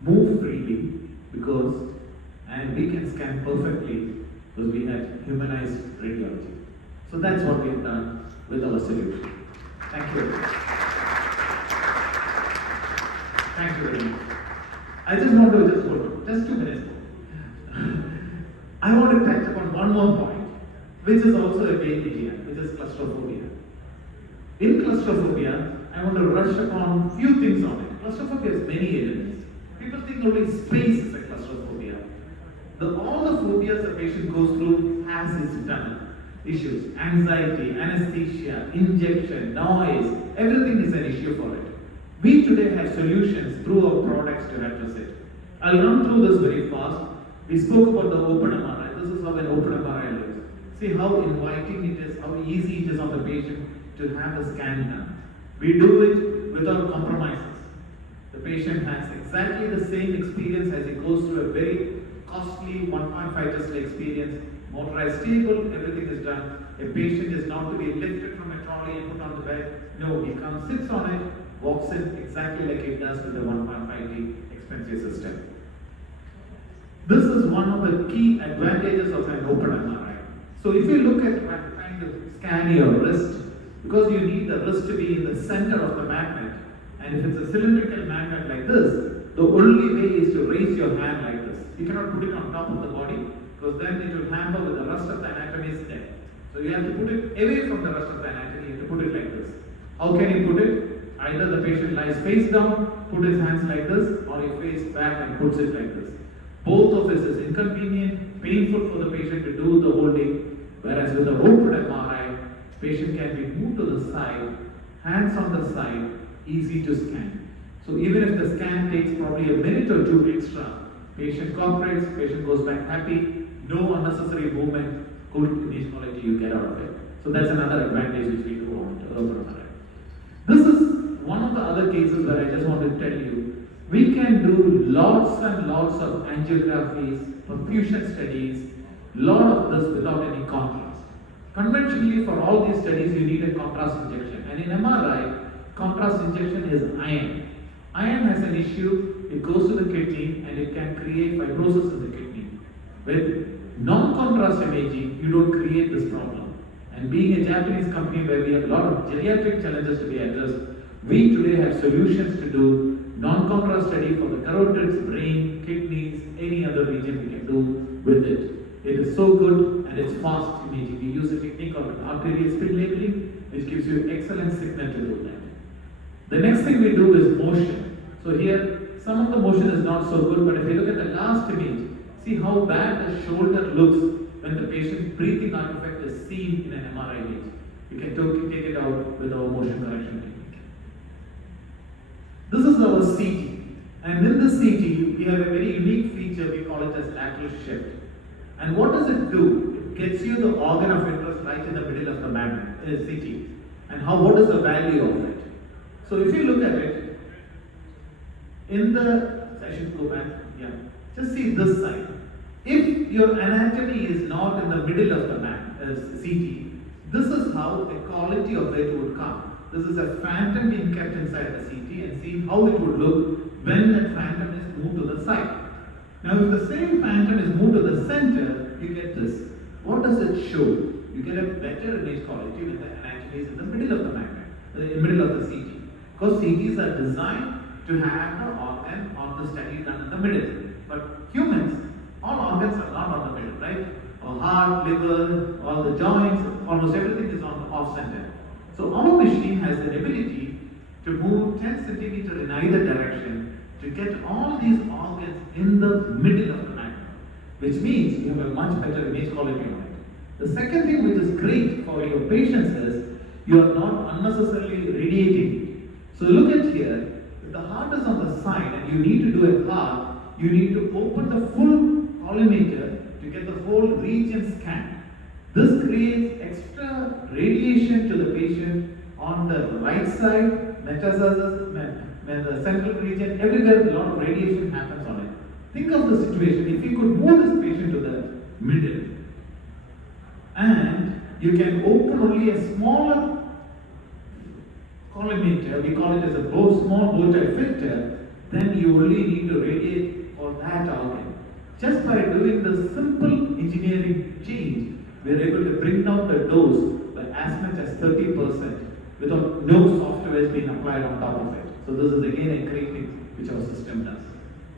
move freely and we can scan perfectly because we have humanized radiology. So that's what we've done with our solution. Thank you. Thank you very much. I just want to just 2 minutes. I want to touch upon one more point, which is also a big area, which is claustrophobia. In claustrophobia, I want to rush upon few things on it. Claustrophobia has many elements. People think only space is a claustrophobia. All the phobias a patient goes through has its internal issues. Anxiety, anesthesia, injection, noise, everything is an issue for it. We today have solutions through our products to address it. I'll run through this very fast. We spoke about the open MRI. This is how an open MRI looks. See how inviting it is, how easy it is on the patient to have a scan done. We do it without compromises. The patient has exactly the same experience as he goes through a very costly 1.5 Tesla experience. Motorized stable, everything is done. A patient is not to be lifted from a trolley and put on the bed. No, he comes, sits on it, walks in exactly like it does with the 1.5T expensive system. This is one of the key advantages of an open MRI. So if you look at trying to scan your wrist, because you need the wrist to be in the center of the magnet, and if it's a cylindrical magnet like this, the only way is to raise your hand like this. You cannot put it on top of the body, because then it will hamper with the rest of the anatomy is there. So you have to put it away from the rest of the anatomy, you have to put it like this. How can you put it? Either the patient lies face down, put his hands like this, or he face back and puts it like this. Both of this is inconvenient, painful for the patient to do the holding, whereas with the open MRI, patient can be moved to the side, hands on the side, easy to scan. So even if the scan takes probably a minute or two extra, patient cooperates, patient goes back happy, no unnecessary movement, good image quality you get out of it. So that's another advantage which we do on open MRI. This is one of the other cases where I just want to tell you, we can do lots and lots of angiographies, perfusion studies, lot of this without any contrast. Conventionally, for all these studies, you need a contrast injection. And in MRI, contrast injection is iron. Iron has an issue, it goes to the kidney and it can create fibrosis in the kidney. With non-contrast imaging, you don't create this problem. And being a Japanese company where we have a lot of geriatric challenges to be addressed, we today have solutions to do non-contrast study for the carotids, brain, kidneys, any other region we can do with it. It is so good and it's fast imaging. We use a technique called arterial spin labeling, which gives you excellent signal to do that. The next thing we do is motion. So here, some of the motion is not so good, but if you look at the last image, see how bad the shoulder looks when the patient's breathing artifact is seen in an MRI image. We can take it out with our motion correction technique. This is our CT, and in this CT, we have a very unique feature, we call it as lateral shift. And what does it do? It gets you the organ of interest right in the middle of the magnet, CT. And what is the value of it? So if you look at it, I should go back, just see this side. If your anatomy is not in the middle of the CT, this is how the quality of it would come. This is a phantom being kept inside the CT and see how it would look when that phantom is moved to the side. Now if the same phantom is moved to the center, you get this. What does it show? You get a better image quality when the anatomy is in the middle of the magnet, in the middle of the CT. Because CTs are designed to have the organ or the study done in the middle. But humans, all organs are not on the middle, right? Our heart, liver, all the joints, almost everything is on the off center. So our machine has the ability to move 10 centimeters in either direction to get all these organs in the middle of the magnet, which means you have a much better image quality on it. The second thing which is great for your patients is you are not unnecessarily radiating. So look at here, if the heart is on the side and you need to do a heart, you need to open the full collimator to get the whole region scanned. This creates extra radiation to the patient on the right side, metastasis, the central region, everywhere a lot of radiation happens on it. Think of the situation, if you could move this patient to the middle and you can open only a smaller collimator, we call it as a small bow tie filter, then you only need to radiate for that organ. Just by doing the simple engineering change, we are able to bring down the dose by as much as 30% without no software being applied on top of it. So this is again a great thing which our system does.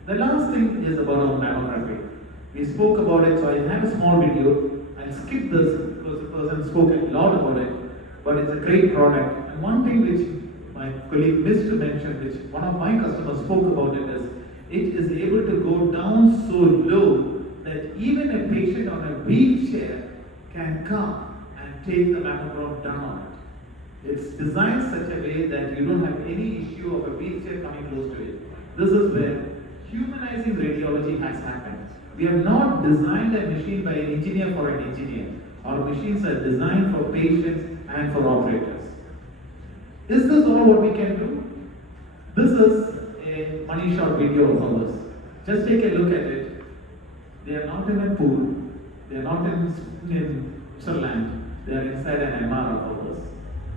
The last thing is about our mammography. We spoke about it, so I have a small video. I'll skip this because the person spoke a lot about it, but it's a great product. And one thing which my colleague missed to mention, which one of my customers spoke about it, is it is able to go down so low that even a patient on a wheelchair can come and take the mammogram down on it. It's designed such a way that you don't have any issue of a wheelchair coming close to it. This is where humanizing radiology has happened. We have not designed a machine by an engineer for an engineer. Our machines are designed for patients and for operators. Is this all what we can do? This is a money shot video of ours. Just take a look at it. They are not in a pool. They are not in Switzerland. They are inside an MR of ours.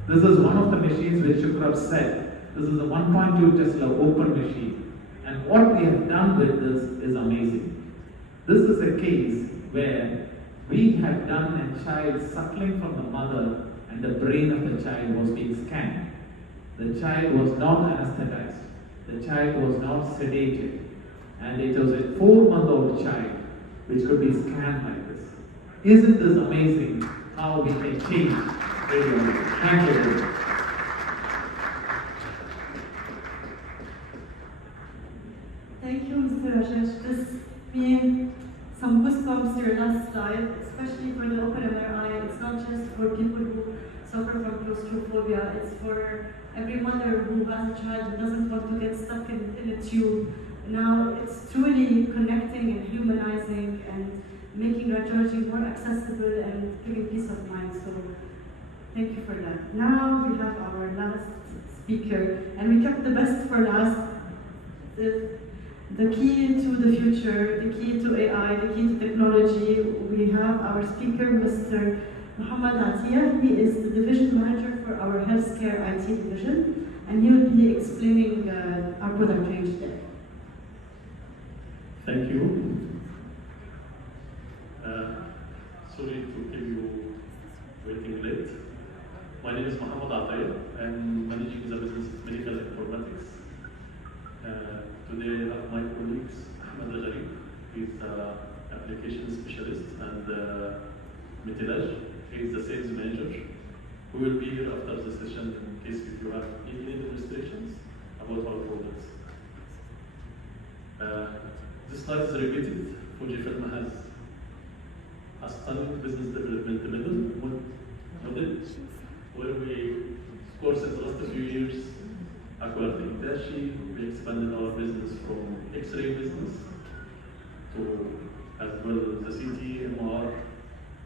This is one of the machines which Shukrab said. This is a 1.2 Tesla open machine. And what we have done with this is amazing. This is a case where we had done a child suckling from the mother and the brain of the child was being scanned. The child was not anesthetized. The child was not sedated. And it was a 4-month-old child which could be scanned like this. Isn't this amazing how we can change radiology? Thank you. Thank you, Mr. Rajesh. This being some goosebumps to your last slide, especially for the open MRI. It's not just for people who suffer from claustrophobia. It's for every mother who has a child who doesn't want to get stuck in a tube. Now it's truly connecting and humanizing and making radiology more accessible and giving peace of mind. So thank you for that. Now we have our last speaker, and we kept the best for last. The key to the future, the key to AI, the key to technology. We have our speaker, Mr. Muhammad Atiyah. He is the division manager for our healthcare IT division, and he will be explaining our product range there. Thank you. Sorry to keep you waiting late. My name is Muhammad Atiyah. I'm managing the business of medical informatics. Today I have my colleagues, Ahmed Rajari, he's the application specialist, and Mitilaj, he's the sales manager, who will be here after the session in case if you have any demonstrations about our products. This slide is repeated. FUJIFILM has a stunning business development model where we, of course, in the last few years, acquired Hitachi. We expanded our business from X-ray business to as well the CT, MR,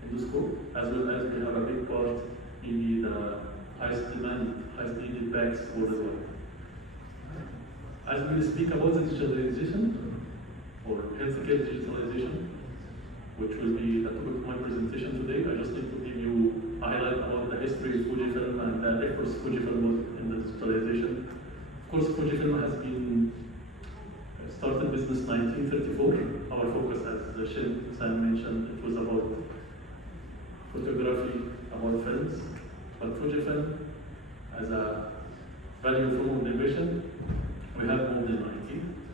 endoscope, as well as we have a big part in the highest demand, highest needed bags for the world. As we speak about the digitalization or healthcare digitalization, which will be the topic of my presentation today, I just need to give you highlight about the history of Fujifilm and the efforts Fujifilm in the digitalization. Of course, Fujifilm has been started business 1934. Our focus, as Sam mentioned, it was about photography, about films. But Fujifilm, as a value from innovation, we have moved in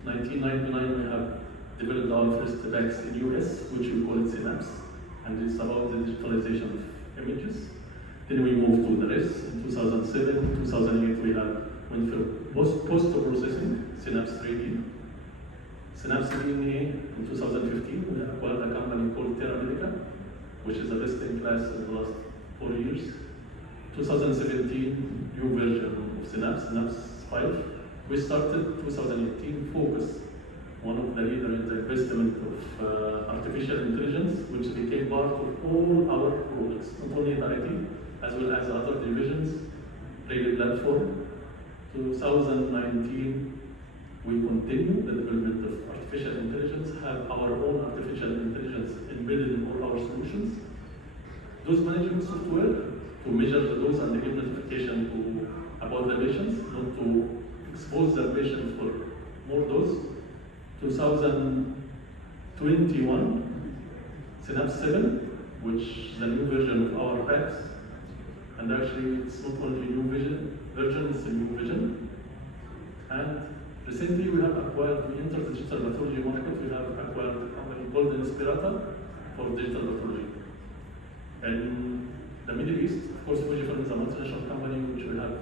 1999. We have developed our first bags in US, which we call it Synapse, and it's about the digitalization of images. Then we moved to the rest. In 2007, 2008, we went for post-processing, Synapse 3D. Synapse 3D in 2015, we acquired a company called Terramedica, which is the best in class in the last 4 years. 2017, new version of Synapse, Synapse 5. We started 2018 Focus, one of the leaders in the investment of artificial intelligence, which became part of all our products, not only the IT, as well as other divisions, radio platform. 2019, we continue the development of artificial intelligence, have our own artificial intelligence embedded in all our solutions. Dose management software to measure the dose and give notification about the patients, not to expose the patient for more dose. 2021, Synapse 7, which is a new version of our packs. And actually, it's not only new version, it's a new vision. And recently, we entered the digital pathology market. We have acquired a company called Inspirata for digital pathology. In the Middle East, of course, Fujifilm is a multinational company which we have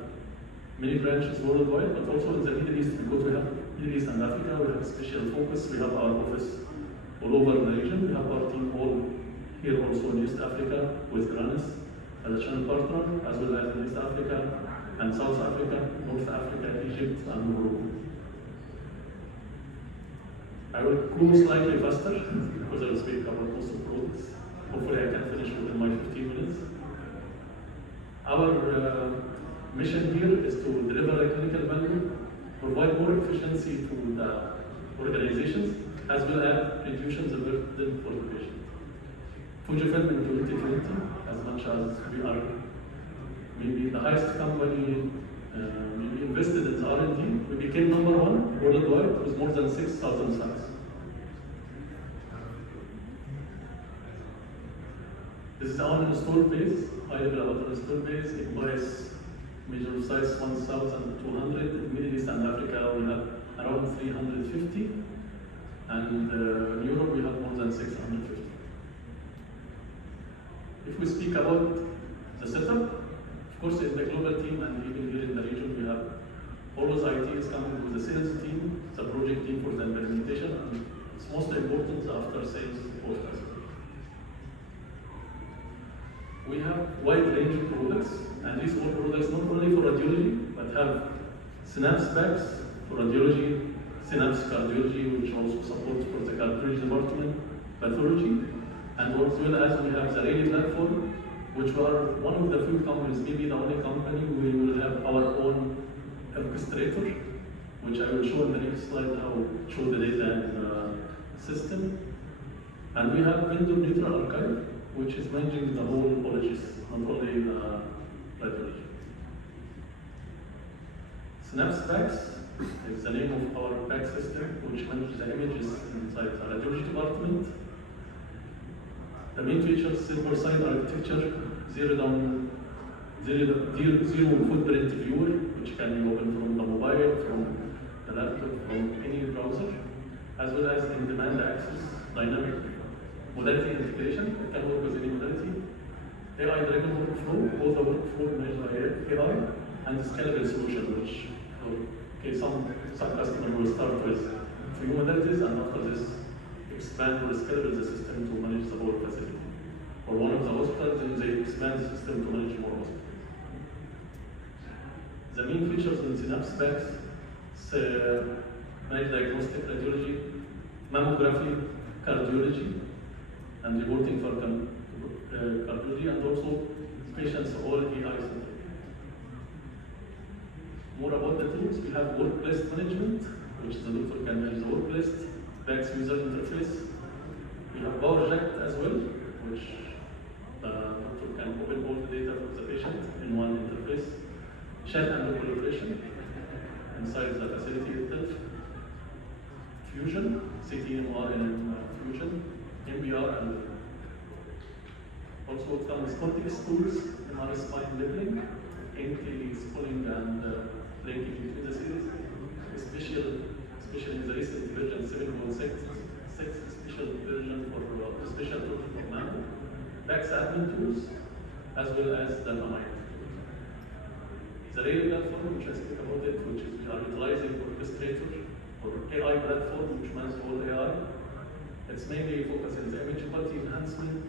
many branches worldwide, but also in the Middle East, because we have Middle East and Africa, we have a special focus. We have our office all over the region. We have our team all here also in East Africa with Granis as a channel partner, as well as in East Africa and South Africa, North Africa, Egypt, and Morocco. I will go slightly faster because I will speak about most of the products. Hopefully I can finish within my 15 minutes. Our mission here is to deliver a clinical value, provide more efficiency to the organizations, as well as reducing the burden for the patient. Fujifilm in 2020, as much as we are maybe the highest company maybe invested in the R&D, we became number one worldwide with more than 6,000 sites. This is our installed base, high-level our installed base. It buys major size 1,200. In Middle East and Africa, we have around 350. And in Europe, we have more than 650. If we speak about the setup, of course, in the global team and even here in the region, we have always IT is coming with the sales team, the project team for the implementation, and it's most important after sales support as well. We have wide range of products, and these all products not only for radiology, but have Synapse bags for radiology, Synapse cardiology, which also supports for the cardiology department, pathology, and as well as we have the radio platform, which we are one of the few companies, maybe the only company, we will have our own orchestrator, which I will show in the next slide how show the data in the system. And we have vendor neutral archive, which is managing the whole ologies, not only the radiology. Synapse Packs is the name of our pack system, which manages the images inside the radiology department. The main features: silver side architecture, zero footprint viewer, which can be opened from the mobile, from the laptop, from any browser, as well as in-demand access, dynamic modality integration. It can work with any modality. AI-driven workflow, both the workflow managed by AI and scalable solution, which some customer will start with few modalities, and after this expand or scalable the system to manage the whole facility. For one of the hospitals, then they expand the system to manage more hospitals. The main features in Synapse Packs manage diagnostic radiology, mammography, cardiology, and reporting for cardiology, and also patients all AI-centric. More about the tools: we have workplace management, which the doctor can manage the workplace, PACS user interface. We have PowerJack as well, which The doctor can open all the data of the patient in one interface, chat and collaboration inside the facility itself, fusion, CT, MR, and fusion, MBR, and also it comes context tools, MR spine leveling, NT spooling and linking between the series, especially in the recent version 7.6, special version for special tools for man, PACS admin tools, as well as data mining. The rail platform, which I speak about it, which is we are utilizing for Orchestrator, or AI platform, which manages all AI. It's mainly focused on the image quality enhancement,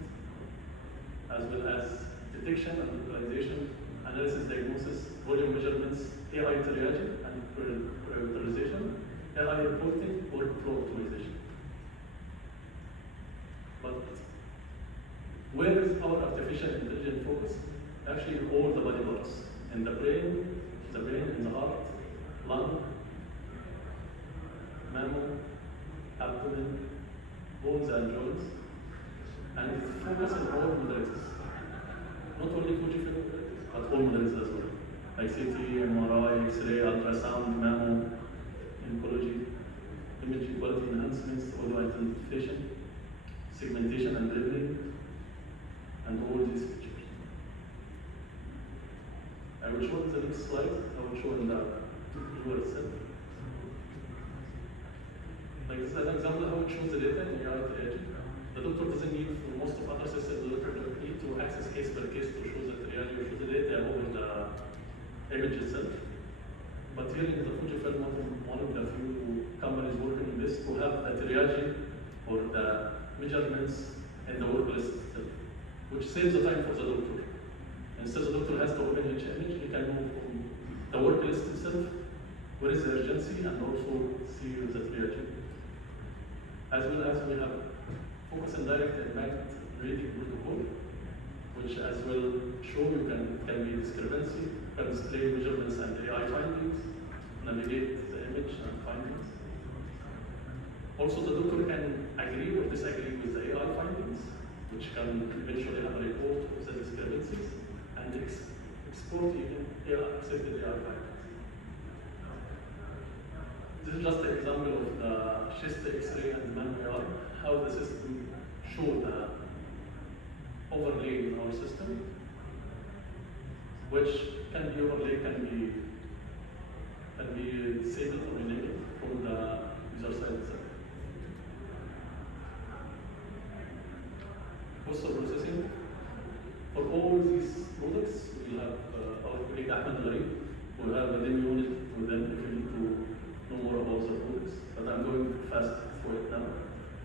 as well as detection and localization, analysis, diagnosis, volume measurements, AI triaging and prioritization, AI reporting, workflow optimization. But where is our artificial intelligence focus? Actually, all the body parts. In the brain, in the heart, lung, mammal, abdomen, bones and joints, and it's focused on all modalities. Not only Fujifilm, but all modalities as well. Like CT, MRI, X-ray, ultrasound, mammo, oncology, image quality enhancements, audio identification, segmentation and labeling, and all these features. I will show in the next slide. I will show in the viewer itself. Like this is an example of how it shows the data in AI triage. The doctor doesn't need, for most of other systems, the doctor doesn't need to access case by case to show the triage or show the data over the image itself. But here in the Fujifilm, one of the few companies working on this to have the triage or the measurements in the work list itself, which saves the time for the doctor. Instead, the doctor has to open each image, he can move from the work list itself, where is the urgency, and also see the triage. As well as we have focus on direct impact reading protocol, which as well show you can be discrepancy, can display measurements and AI findings, navigate the image and findings. Also, the doctor can agree or disagree with the AI findings, which can eventually have a report of the discrepancies, and export even accepted AI findings. This is just an example of the chest X-ray and MRI, how the system show the overlay in our system, which can be overlay, can be disabled or enabled from the user side itself. Post processing. For all these products, we have our colleague Ahmed Gharib, who have a demo unit with them if you need to know more about the products. But I'm going fast for it now.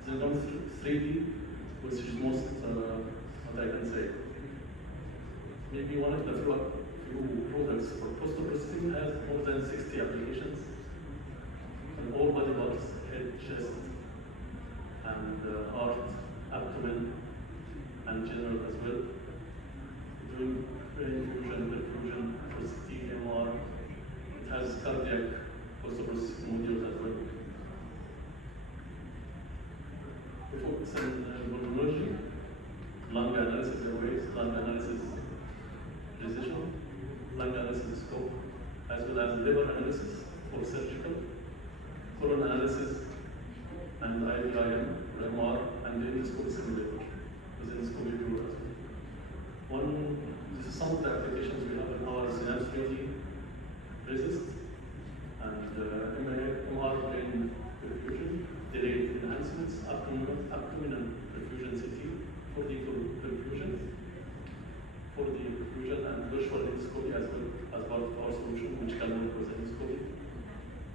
Then comes 3D, which is most, what I can say. Maybe one of the few products for post-processing has more than 60 applications. And all body parts, head, chest, and heart, abdomen, and general as well. Doing brain fusion, perfusion, CT, MR. It has cardiac post-processing modules as well. We focus on pulmonology, lung analysis airways, lung analysis precision, lung analysis scope, as well as liver analysis for surgical, colon analysis, and IVIM, MR, and endoscope simulator within endoscopy as well. This is some of the applications we have in our Synapse 3D resist and MR brain perfusion, delayed enhancements, abdominal perfusion CT, 4D perfusion, 4D perfusion, and virtual endoscopy as well as part of our solution, which can work with endoscopy,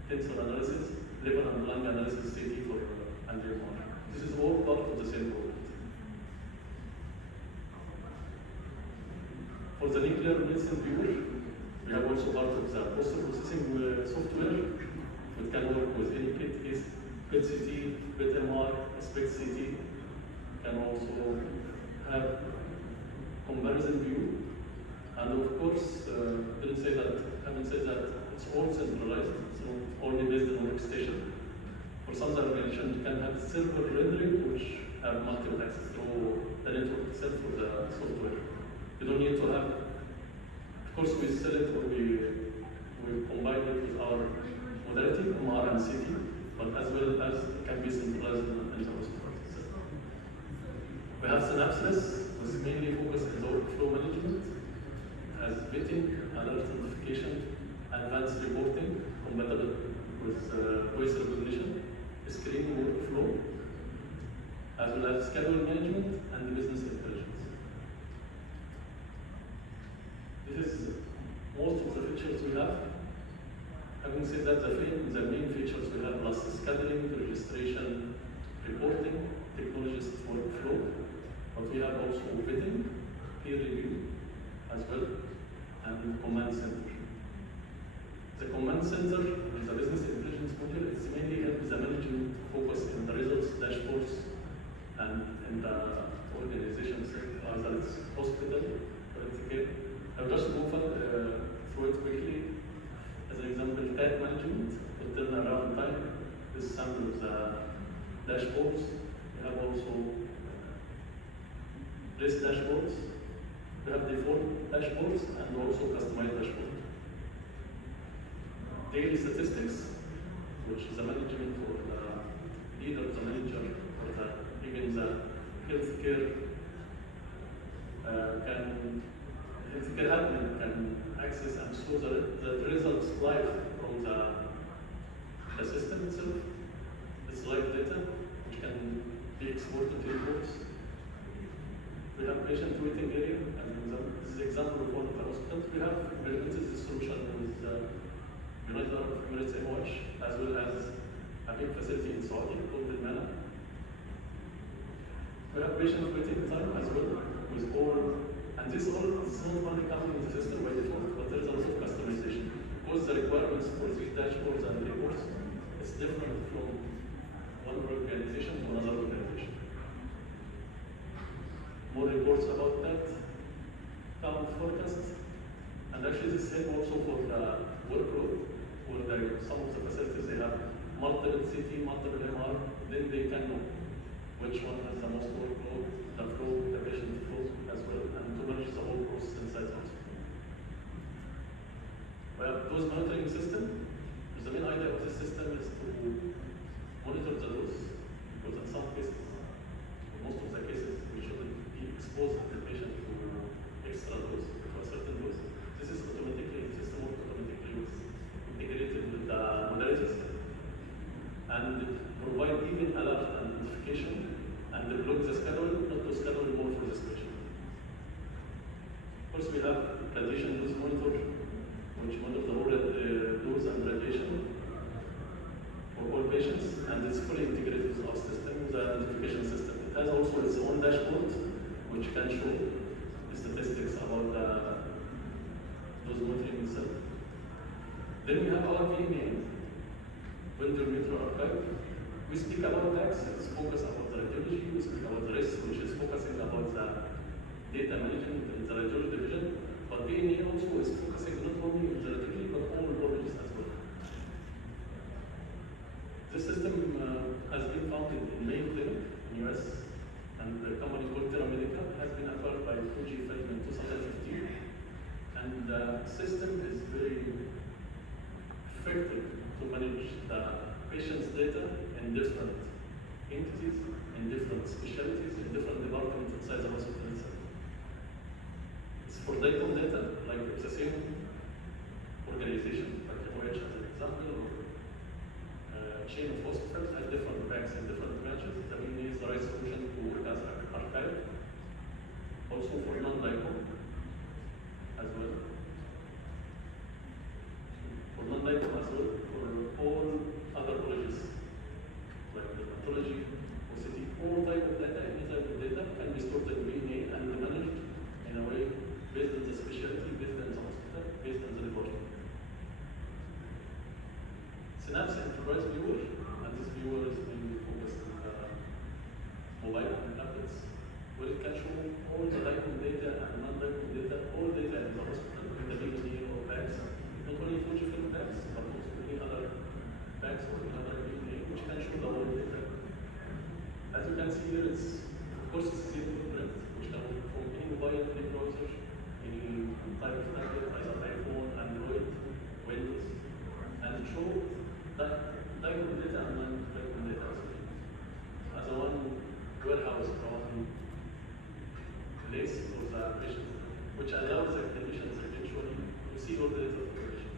tensor analysis, liver and lung analysis CT for and MR. This is all part of the same product. For the nuclear medicine viewer, we have also part of the post-processing software. It can work with any kit, PET CT, PET MR, SPECT CT. Can also have comparison view. And of course, haven't said that it's all centralized, so only based on workstation. For some organizations, you can have server rendering, which have multiple access through the network itself or the software. You don't need to have, of course, we sell it or we combine it with our modality, MR and CT, but as well as it can be centralized in the hospital itself. We have synapses, which is mainly focused on the workflow management, as vetting, alert notification, advanced reporting, compatible with voice recognition, screening workflow, as well as schedule management and business intelligence. This is most of the features we have. Having said that, the main features we have plus scheduling, registration, reporting, technologist workflow, but we have also vetting, peer review as well, and command center. The command center is a business intelligence module. It's mainly helps the management focus in the results, dashboards, and in the organization sector, whether it's hospital or it's care. I'll just move through it quickly. As an example, tag management, the turnaround time, this is some of the dashboards. We have also REST dashboards. We have default dashboards and also customized dashboards. Daily statistics, which is the management for the leader, the manager, or even the healthcare healthcare admin can access and show the results live from the system itself. It's live data, which can be exported to reports. We have patient waiting area, and this is an example of one of the hospitals. We have implemented this solution with United Arab Emirates MOH, as well as a big facility in Saudi called Al Mana. We have patient waiting time as well, with all, and this all is not only coming in the system by default, but there is a lot of customization. Because the requirements for these dashboards and reports is different from one organization to another organization. More reports about that, count forecast, and actually this helps also for the workload, where some of the facilities they have multiple CT, multiple MR, then they can know which one has the most workload, the flow, the patient flow as well, and to manage the whole process inside the hospital. We have dose monitoring system. The main idea of this system is to monitor the dose, because in some cases, most of the cases, we shouldn't be exposed the patient to extra dose, to a certain dose. This is automatically, the system works automatically integrated with the modalities, and provide even alert and notification, and block the schedule, not to schedule more for this patient. Of course, we have radiation dose monitor, which monitors the whole dose and radiation for all patients, and it's fully integrated with our system, with the notification system. It has also its own dashboard, which can show the statistics about the dose monitoring itself. Then we have our VMA, Vendor Mutual Archive. We speak about tax, it's focused about the radiology. We speak about the risk, which is focusing about the data management in the radiology division. But VMA also is focusing not only on the radiology, but all knowledge as well. This system has been founded in Mayo Clinic in US, and the company called Medical has been acquired by FUJIFILM in 2015. And the system is very effective to manage the patient's data in different entities, in different specialties, in different departments inside the hospital itself. It's for DICOM data, like it's the same organization, like MOH as an example, or chain of hospitals had different banks and different branches. The main is the right solution to work as an archive, also for non-DICOM as well. For non-DICOM as well, for all other colleges, like dermatology, OCT, all type of data, any type of data can be stored in VNA and managed in a way based on the specialty, based on the hospital, based on the department. Synapse Enterprise Viewer, and this viewer is mainly focused on the mobile and tablets, where it can show all the DICOM data and non-DICOM data, all data in the hospital, in the VNA or bags, not only FUJIFILM bags, but also any other bags or any other VNA, which can show the whole data. As you you can see here, it's of course it's zero footprint, which can work from any mobile, any browser, any type of tablet, either iPhone, Android, Windows, and show that diagram data and non-diagram data as a one warehouse or one place for the patient, which allows the clinicians eventually to see all the data of the patient.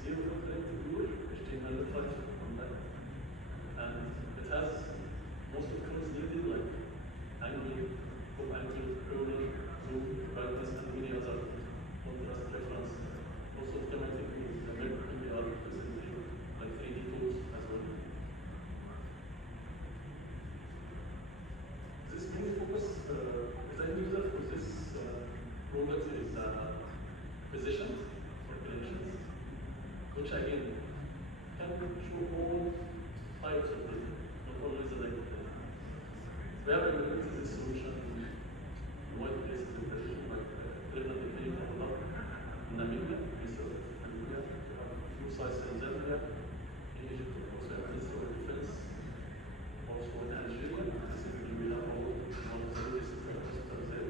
Zero footprint, pure HTML5 on that. And it has most of the tools needed, like angle, top angle, corner, zoom, brightness, and many other contrast reference. Also automatically the MIR facility, like 3D tools as well. This main focus as a user for this product is physicians or clinicians, which again can show all types of data, not only the data. We have implemented this solution in one place in the region, like Cleveland, in Namibia, research, Namibia, we have a few sites in Zambia, in Egypt, also have Ministry of Defense, also in Algeria, specifically we have one of the biggest hospitals there.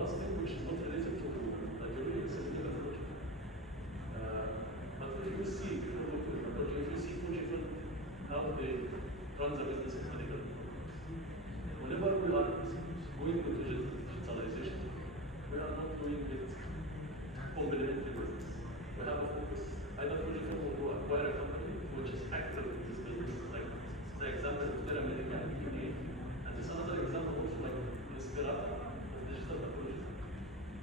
Last thing, which is not related to radiology, is medical approach. But if you see, before we put approach, if you see FUJIFILM, how they run the business of medical approach. Whenever we are going to digitalization, we are not doing it complementary business. We have a focus. Either FUJIFILM will go acquire a company which is active in this business, like the example of Telemedica and PDA. And there's another example also like Respirata of digital pathology,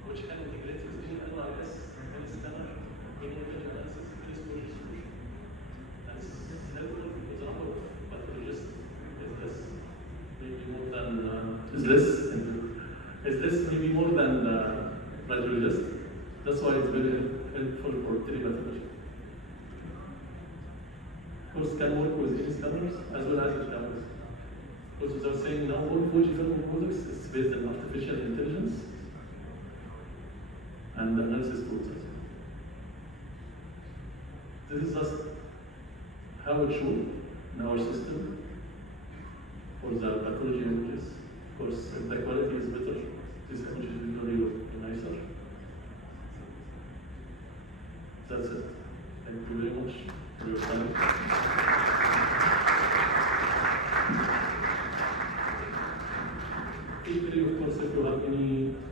which can integrate with any LIS, any scanner, any image analysis, any storage solution. And this is helpful because the number of pathologists is less, maybe more than maybe more than radiologists. That's why it's very helpful for telepathology. Of course, can work with any scanners as well as with cameras. Because they're saying now all FUJIFILM products is based on artificial intelligence and analysis tools. This is just how it's shown in our system for the pathology images. Of course, if the quality is better, this image will be really nicer. That's it. Thank you very much for your time. Feel free, of course, if you have any,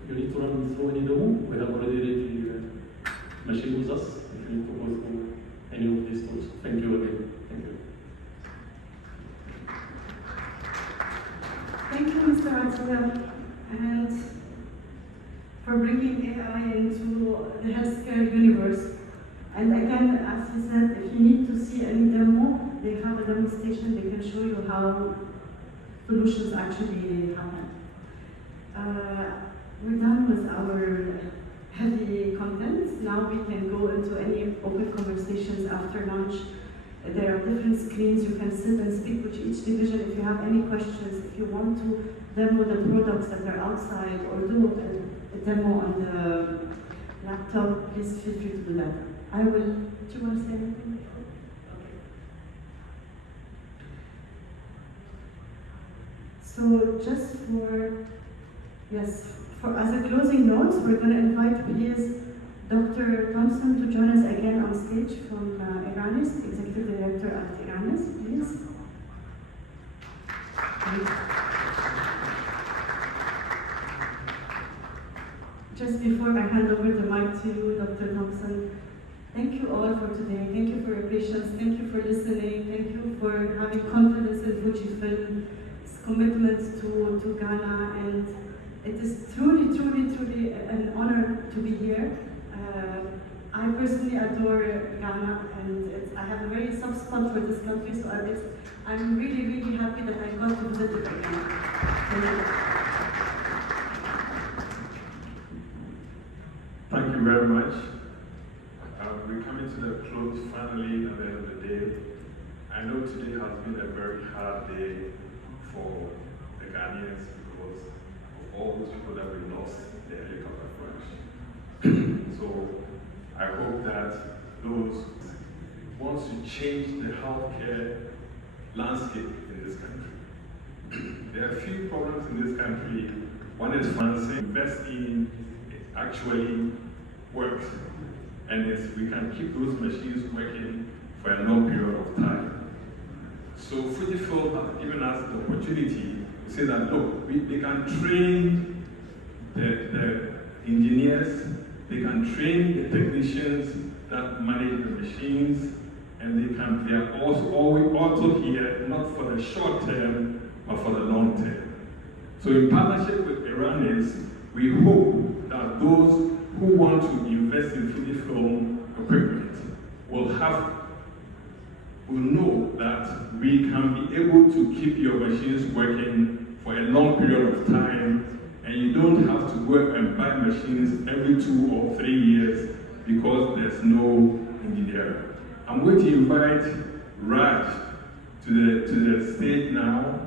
you need to run through any demo, we have already ready machine with us if you need to go through any of these tools. Thank you again. Thank you. Thank you, Mr. Atila, and for bringing AI into the healthcare universe. And again, as you said, if you need to see any demo, they have a demo station, they can show you how solutions actually happen. We're done with our heavy content. Now we can go into any open conversations after lunch. There are different screens, you can sit and speak with each division if you have any questions, if you want to demo the products that are outside or do a demo on the laptop, please feel free to do that. I will, do you want to say anything? Okay. So just for, yes, as a closing note, we're going to invite please Dr. Thompson to join us again on stage from Authorised, Executive Director at Authorised, please. Just before I hand over the mic to you, Dr. Thompson, thank you all for today. Thank you for your patience. Thank you for listening. Thank you for having confidence in FUJIFILM's commitment to Ghana. And it is truly, truly, truly an honor to be here. I personally adore Ghana, and I have a very soft spot for this country, so I'm really, really happy that I got to visit it again. Thank you very much. We're coming to the close finally at the end of the day. I know today has been a very hard day for the Ghanaians because of all those people that we lost in the helicopter crash. So I hope that those wants to change the healthcare landscape in this country. There are a few problems in this country. One is financing. Investing actually works, and we can keep those machines working for a long period of time. So Fujifilm has given us the opportunity to say that, look, they can train the engineers, they can train the technicians that manage the machines, and they are also here not for the short term, but for the long term. So in partnership with Iranians, we hope that those who want to invest in Fujifilm equipment will know that we can be able to keep your machines working for a long period of time, and you don't have to go and buy machines every 2 or 3 years because there's no engineering. I'm going to invite Raj to the stage now,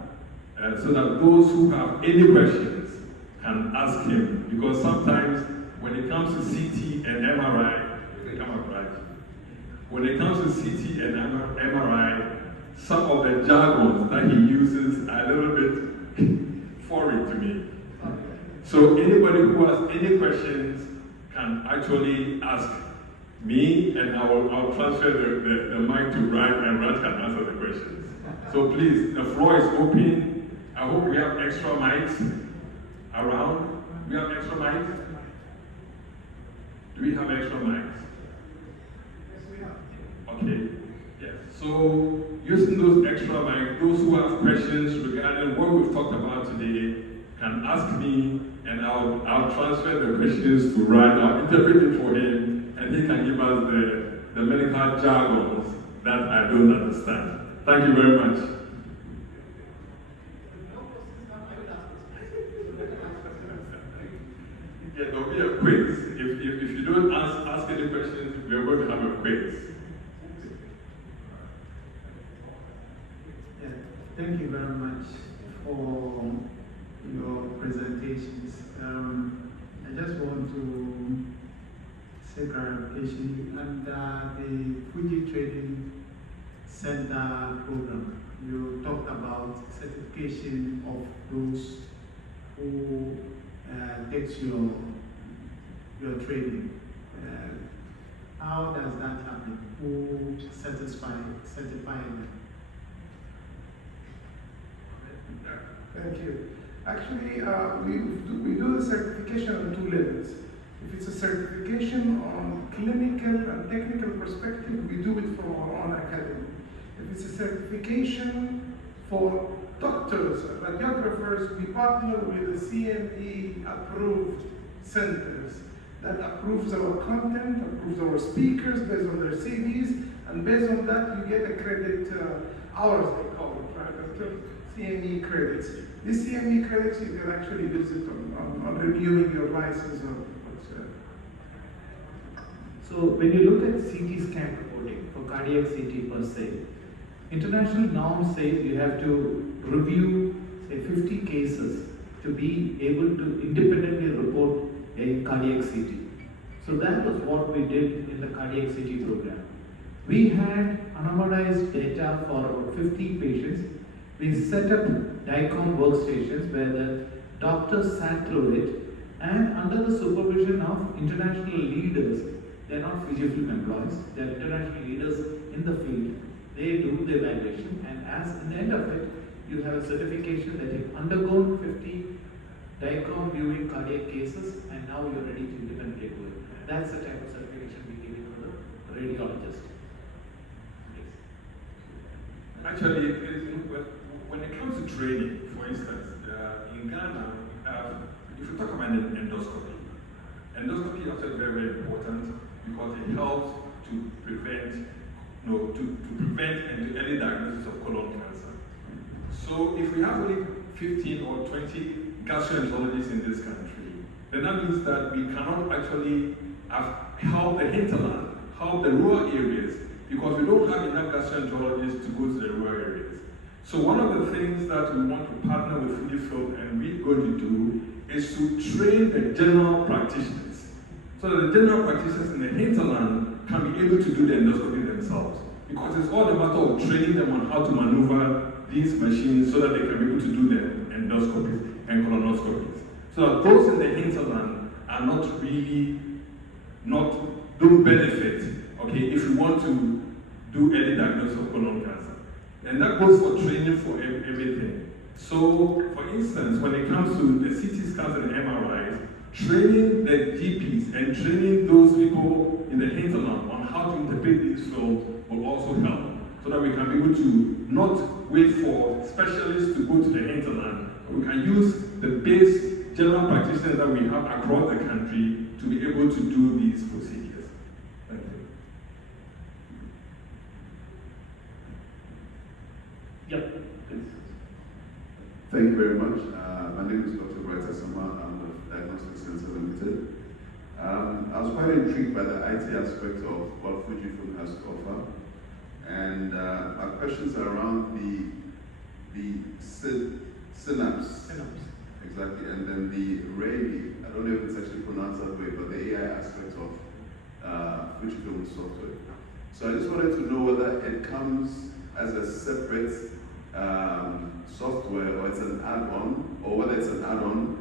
so that those who have any questions can ask him, because sometimes when it comes to CT and MRI, when it comes to CT and MRI, some of the jargons that he uses are a little bit foreign to me. So anybody who has any questions can actually ask me, and I'll transfer the mic to Raj, and Raj can answer the questions. So please, the floor is open. I hope we have extra mics around. We have extra mics? Do we have extra mics? Yes, we have. Okay, yes. So using those extra mics, those who have questions regarding what we've talked about today can ask me, and I'll transfer the questions to Ryan. I'll interpret it for him, and he can give us the medical jargons that I don't understand. Thank you very much. Yeah, there'll be a quiz. If you don't ask any questions, we're going to have a quiz. Yeah, thank you very much for your presentations. I just want to say clarification under the Fuji Trading Center program. You talked about certification of those who takes your training. How does that happen? Who certify them? Thank you. Actually, we do the certification on 2 levels. If it's a certification on clinical and technical perspective, we do it from our own academy. If it's a certification for doctors, radiographers, we partner with the CME approved centers that approves our content, approves our speakers based on their CVs, and based on that you get a credit, hours they call it, right? CME credits. These CME credits you can actually use it on renewing your license or whatsoever. So when you look at CT scan reporting for cardiac CT per se, international norm says you have to review, say, 50 cases to be able to independently report a cardiac CT. So that was what we did in the cardiac CT program. We had anonymized data for about 50 patients. We set up DICOM workstations where the doctors sat through it, and under the supervision of international leaders, they're not Fujifilm employees, they're international leaders in the field. They do the evaluation, and as in the end of it, you have a certification that you've undergone 50 DICOM viewing cardiac cases, and now you're ready to independently do it. That's the type of certification we give it to the radiologist. Actually, when it comes to training, for instance, in Ghana, if you talk about endoscopy is actually very, very important because it helps to prevent, to prevent and do early diagnosis of colon cancer. So if we have only 15 or 20 gastroenterologists in this country, then that means that we cannot actually help the hinterland, help the rural areas, because we don't have enough gastroenterologists to go to the rural areas. So one of the things that we want to partner with Fujifilm and we're going to do is to train the general practitioners, so that the general practitioners in the hinterland can be able to do the endoscopy themselves. because it's all a matter of training them on how to maneuver these machines so that they can be able to do the endoscopies and colonoscopies. So that those in the hinterland are not really, don't benefit, okay, if we want to do early diagnosis of colon cancer. And that goes for training for everything. So, for instance, when it comes to the CT scans and MRIs, training the GPs and training those people in the hinterland on how to interpret these films will also help, so that we can be able to not wait for specialists to go to the hinterland. We can use the base general practitioners that we have across the country to be able to do these procedures. Thank you. Yep. Thank you very much. My name is Dr. Bright Asama. I'm with Diagnostic Center Limited. I was quite intrigued by the IT aspect of what Fujifilm has to offer. And our questions are around the synapse. Exactly. And then the Ray, I don't know if it's actually pronounced that way, but the AI aspect of Fujifilm software. So I just wanted to know whether it comes as a separate software, or it's an add-on, or whether it's an add-on,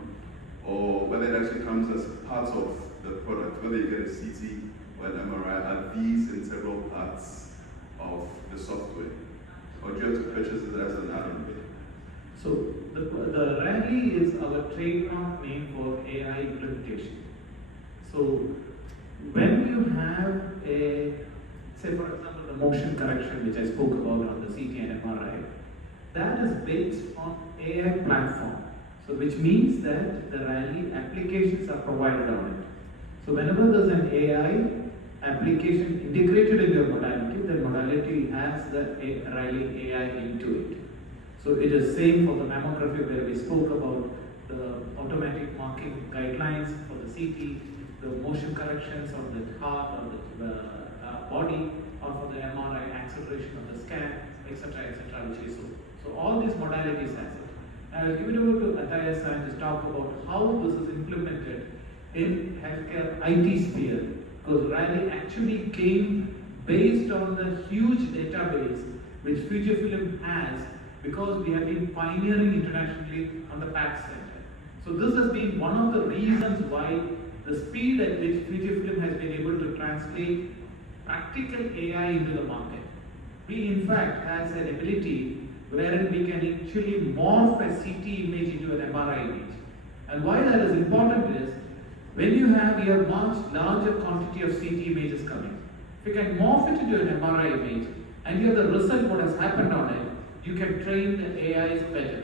or whether it actually comes as part of the product, whether you get a CT or an MRI. Are these integral parts of the software, or do you have to purchase it as an add-on? So the Rally is our trademark name for AI implementation. So when you have a, say for example, the motion correction which I spoke about on the CT and MRI, that is based on AI platform. So which means that the Rally applications are provided on it. So whenever there's an AI application integrated in your modality, the modality has the Rally AI into it. So it is same for the mammography, where we spoke about the automatic marking guidelines for the CT, the motion corrections on the heart or the body, or for the MRI acceleration of the scan, etc., which is so. So all these modalities has it. I'll give it over to Authorised to talk about how this is implemented in healthcare IT sphere, because Rally actually came based on the huge database which Fujifilm has, because we have been pioneering internationally on the PAC center. So this has been one of the reasons why the speed at which Fujifilm has been able to translate practical AI into the market. We in fact has an ability wherein we can actually morph a CT image into an MRI image. And why that is important is, when you have your much larger quantity of CT images coming, if you can morph it into an MRI image and you have the result what has happened on it, you can train the AIs better.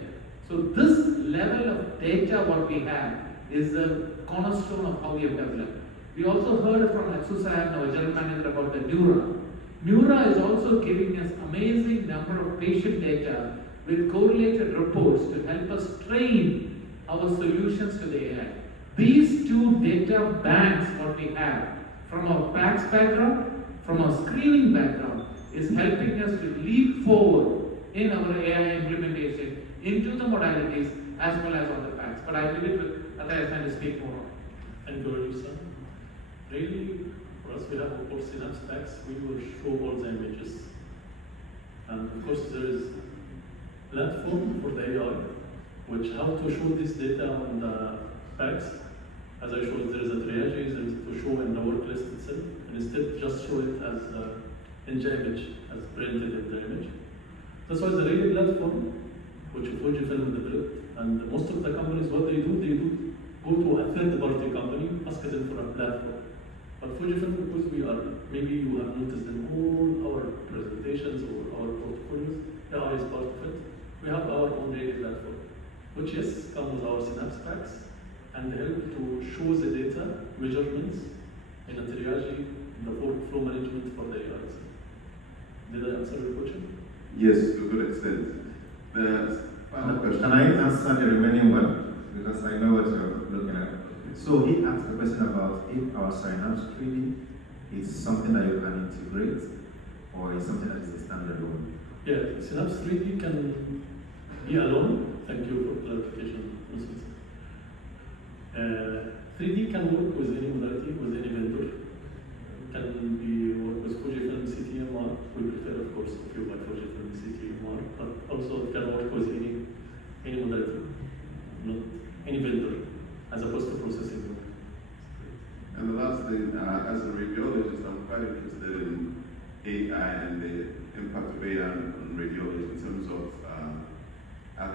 So this level of data what we have is the cornerstone of how we have developed. We also heard from Atsusan, our general manager, about the Neura. Neura is also giving us amazing number of patient data with correlated reports to help us train our solutions to the AI. These two data banks what we have from our PACS background, from our screening background, is helping us to leap forward in our AI implementation into the modalities as well as on the PACS. But I leave it with Authorised to speak more on. Thank you, Lisa. Really, for us, we have of course Synapse PACS. We will show all the images. And of course, there is platform for the AI, which how to show this data on the PACS. As I showed, there is a triage, there is to show in the work list itself, and instead just show it as in the image, as printed in the image. That's why the Rally platform, which Fujifilm developed, and most of the companies, what they do go to a third-party company, ask them for a platform. But Fujifilm, because we are, maybe you have noticed in all our presentations or our portfolios, AI is part of it. We have our own Rally platform, which yes, comes with our Synapse PACS and help to show the data, measurements, in a triage, in the workflow management for the AIs. Did I answer your question? Yes, to a good extent. The final question. Can I answer the remaining one? Because I know what you're looking at. So he asked a question about if our Synapse 3D is something that you can integrate, or is something that is a standalone. Yeah, Synapse 3D can be alone. Thank you for clarification. 3D can work with any modality, with any vendor. Can be work with Fujifilm CTMR. We prefer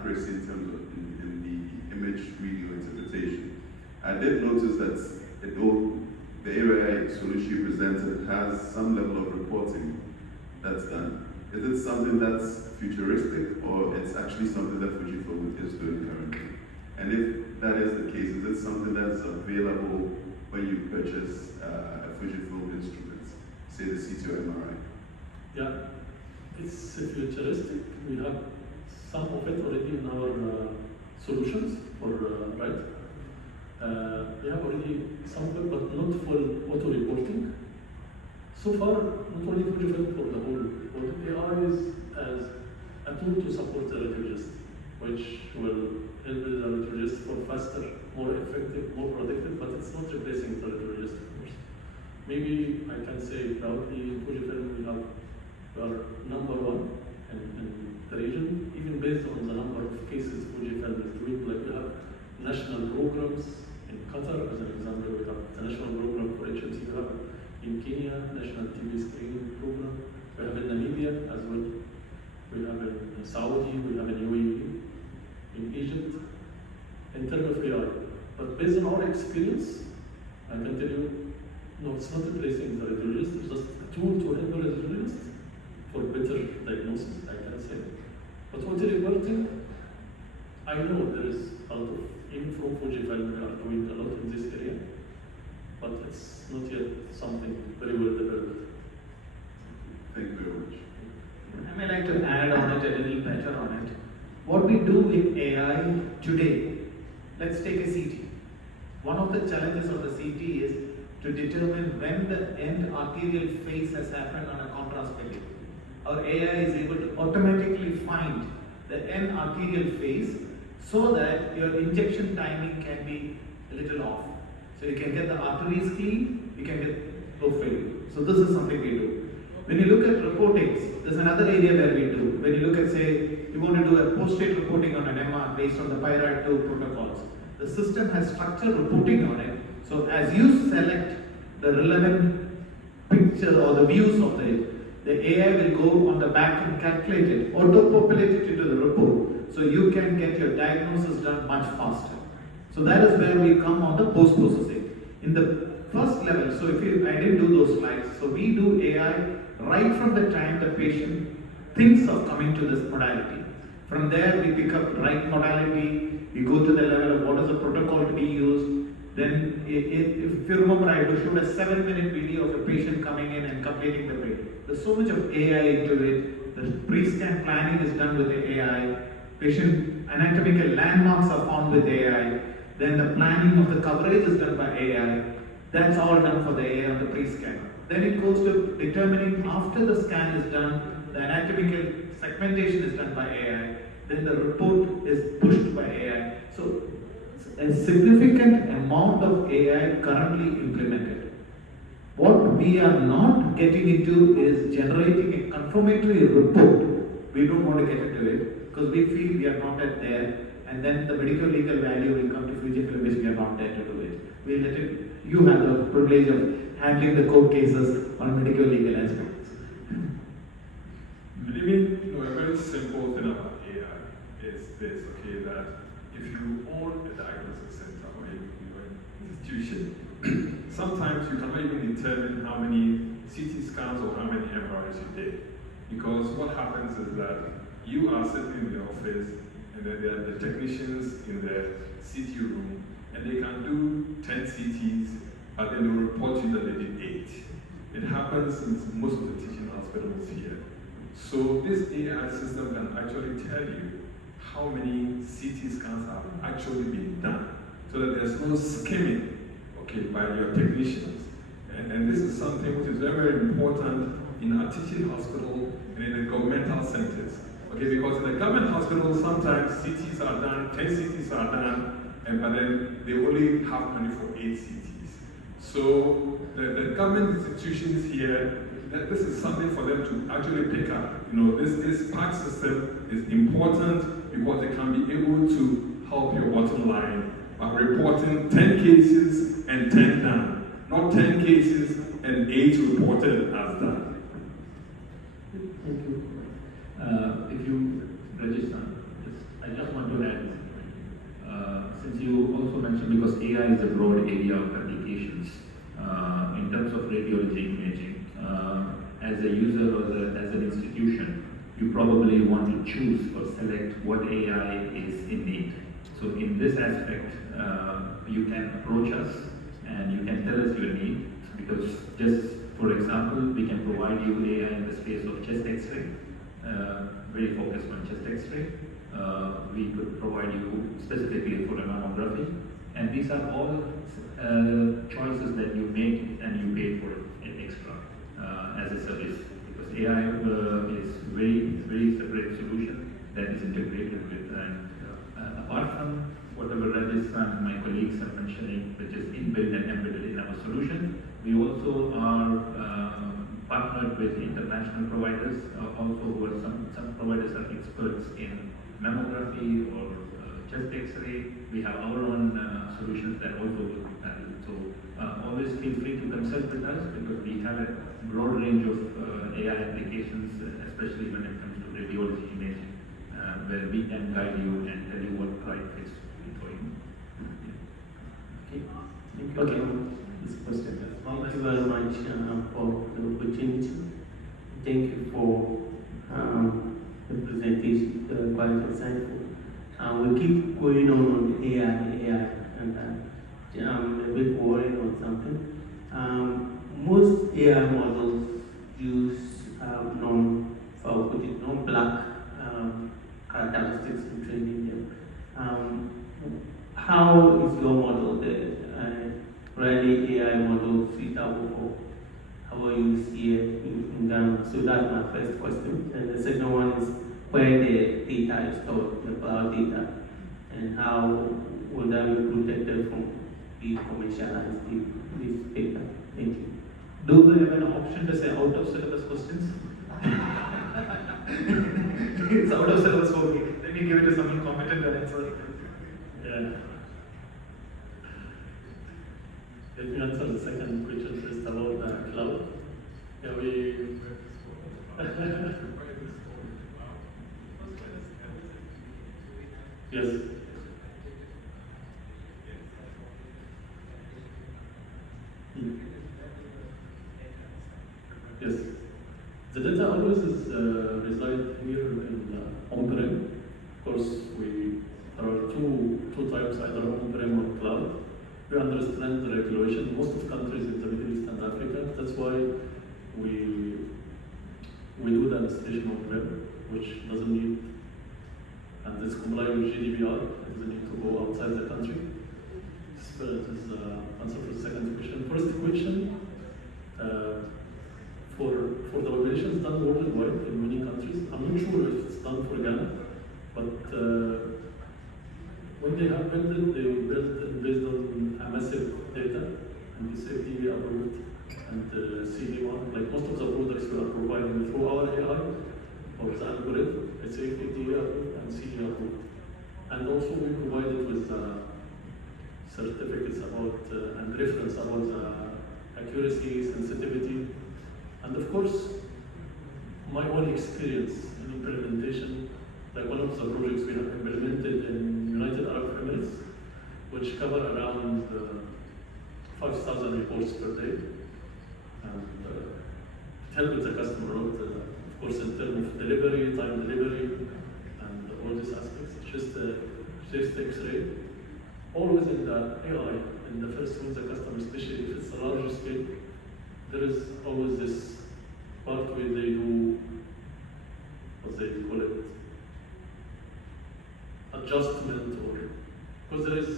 accuracy in terms of in the image reading or interpretation. I did notice that the AI solution you presented has some level of reporting that's done. Is it something that's futuristic, or it's actually something that Fujifilm is doing currently? And if that is the case, is it something that's available when you purchase a Fujifilm instrument, say the CT or MRI? Yeah, it's futuristic. We have some of it already in our solutions for right. We have already some of it, but not for auto reporting. So far, not only Fujifilm for the whole world, AI is as a tool to support the radiologist, which will help the radiologist for faster, more effective, more productive, but it's not replacing the radiologist, of course. Maybe I can say proudly in Fujifilm we are number one in the region, even based on the number of cases Fujifilm is doing. Like we have national programs in Qatar, as an example. We have the national program for HMC. We have in Kenya, national TB screening program. We have in Namibia as well. We have in Saudi. We have in UAE, in Egypt. In terms of AI, but based on our experience, I can tell you, no, it's not replacing the radiologist. It's just a tool to help the radiologist for better diagnosis, I can say. But auto reporting, I know there is a lot of, even from Fujifilm, we are doing a lot in this area, but it's not yet something very well developed. Thank you very much. I may like to add on it a little better on it. What we do with AI today, let's take a CT. One of the challenges of the CT is to determine when the end arterial phase has happened on a contrast value. Our AI is able to automatically find the end arterial phase so that your injection timing can be a little off. So you can get the arteries clean, you can get low failure. So this is something we do. When you look at reportings, there's another area where we do. When you look at, say, you want to do a post-state reporting on an MR based on the PIRAD 2 protocols, the system has structured reporting on it. So as you select the relevant picture or the views of it, the AI will go on the back and calculate it, auto-populate it into the report, so you can get your diagnosis done much faster. So that is where we come on the post-processing. In the first level, so I didn't do those slides, so we do AI right from the time the patient thinks of coming to this modality. From there, we pick up the right modality, we go to the level of what is the protocol to be used. Then, if you remember, I showed a 7-minute video of a patient coming in and completing the brain. There's so much of AI into it. The pre-scan planning is done with the AI. Patient anatomical landmarks are found with AI. Then the planning of the coverage is done by AI. That's all done for the AI on the pre-scan. Then it goes to determining after the scan is done, the anatomical segmentation is done by AI. Then the report is pushed by AI. So a significant amount of AI currently implemented. What we are not getting into is generating a confirmatory report. We don't want to get into it because we feel we are not yet there, and then the medical legal value will come to Fujifilm, which we are not there to do it. We let it. You have the privilege of handling the court cases on medical legal aspects. Maybe a very simple thing about AI is this, okay, that if you own a diagnosis center or an institution, sometimes you cannot even determine how many CT scans or how many MRIs you did. Because what happens is that you are sitting in the office and then there are the technicians in the CT room and they can do 10 CTs, but then they will report you that they did 8. It happens in most of the teaching hospitals here. So this AI system can actually tell you how many CT scans have actually been done, so that there's no skimming, okay, by your technicians. And this is something which is very, very important in our teaching hospital and in the governmental centers. Okay, because in the government hospitals, sometimes CTs are done, 10 CTs are done, but then they only have money for 8 CTs. So the government institutions here, this is something for them to actually pick up. This PAC system is important because it can be able to help your bottom line by reporting 10 cases and 10 done, not 10 cases and 8 reported as done. Thank you. If you register, I just want AI is a broad area of applications. In terms of radiology imaging, as a user or as an institution, you probably want to choose or select what AI is in need. So in this aspect, you can approach us and you can tell us your need, because just for example, we can provide you AI in the space of chest X-ray, very focused on chest X-ray. We could provide you specifically for a mammography, and these are all choices that you make and you pay for it extra as a service, because AI is very separate solution that is integrated with, and apart from whatever Rajesh and my colleagues are mentioning, which is inbuilt and embedded in our solution, we also are partnered with international providers, also who are some providers are experts in mammography or chest X-ray. We have our own solutions that also will be parallel. So always feel free to consult with us, because we have a broad range of AI applications, especially when it comes to radiology imaging, where we can guide you and tell you what right fits for you. Okay. Okay. This question. Thank you very much for the opportunity. Thank you for the presentation, quite insightful. We keep going on AI, and I'm a bit worried on something. Most AI models use non-black characteristics in training them. How is your model, the really AI model, suitable for how you see it in Ghana? So that's my first question. And the second one is where the data is stored, the cloud data, and how will that be protected from being commercialized, this data? Thank you. Do we have an option to say out of syllabus questions? It's out of syllabus, okay. Let me give it to someone competent and answer. Yeah. Let me answer the second question first about the cloud. Yeah, yes. Yes. The data always is reside here in on-prem. Of course, there are two types, either on-prem or cloud. We understand the regulation. Most of countries in the Middle East and Africa, that's why we do the administration on-prem, which doesn't need, and it's compliant with GDPR. It doesn't need to go outside the country. This is answer for the second question. First question, for the regulations done worldwide in many countries. I'm not sure if it's done for Ghana, but when they have built it, they built it based on a massive data, and it's FDA approved and CD1. Like most of the products we are providing through our AI or the algorithm, it's FDA approved and CD approved. And also we provided with certificates about and reference about the accuracy, sensitivity, and of course my own experience in implementation. Like one of the projects we have implemented in United Arab Emirates, which cover around 5,000 reports per day, and it helped the customer out, of course, in terms of delivery, time delivery, and all these aspects. Just X-ray, always in the AI, in the first one, the customer, especially if it's a larger scale, there is always this part where they do, what they call it, adjustment, or because there is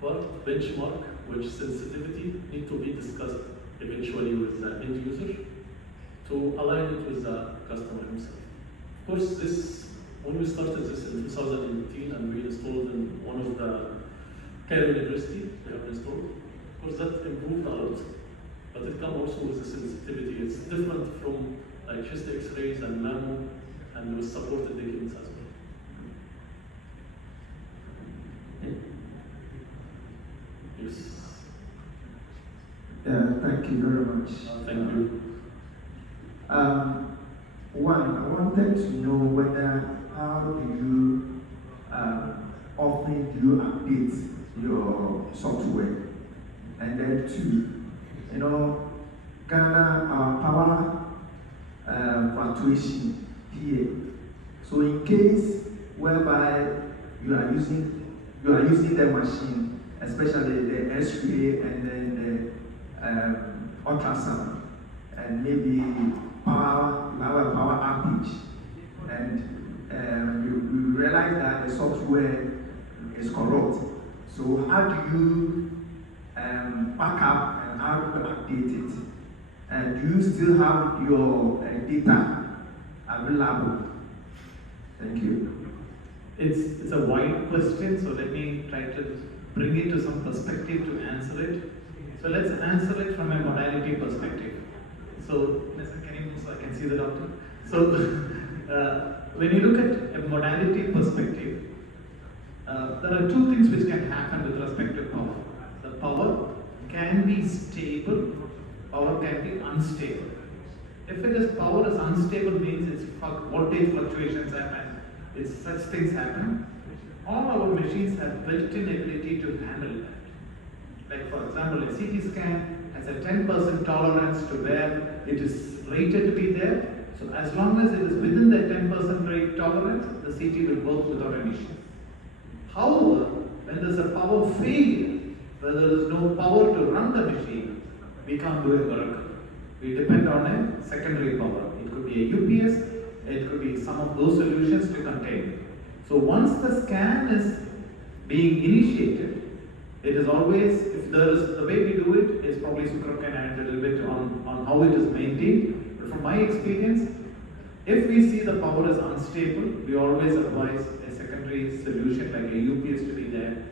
part benchmark which sensitivity need to be discussed eventually with the end user to align it with the customer himself. Of course, this when we started this in 2018 and we installed in one of the Cairo University, they have installed. Of course, that improved a lot, but it comes also with the sensitivity. It's different from like chest X-rays and mammo, and with supported techniques as well. Yes. Yeah, thank you very much. Thank you. One, I wanted to know whether how do you often do you update your software? And then two, Ghana, our power fluctuation here. So in case whereby you are using the machine, especially the X-ray and then the ultrasound, and maybe you have a power outage, and you realize that the software is corrupt. So how do you back up and how do you update it? And do you still have your data available? Thank you. It's a wide question, so let me try to bring it to some perspective to answer it. So let's answer it from a modality perspective. So, can you move so I can see the doctor? So, when you look at a modality perspective, there are two things which can happen with respect to power. The power can be stable, power can be unstable. If it is power is unstable, means it's voltage fluctuations happen, it's such things happen. All our machines have built-in ability to handle that. Like for example, a CT scan has a 10% tolerance to where it is rated to be there. So as long as it is within that 10% rate tolerance, the CT will work without an issue. However, when there is a power failure, where there is no power to run the machine, we can't do a miracle. We depend on a secondary power. It could be a UPS, it could be some of those solutions to contain. So once the scan is being initiated, it is always, if there is, the way we do it is probably Sukram can add a little bit on how it is maintained. But from my experience, if we see the power is unstable, we always advise a secondary solution like a UPS to be there,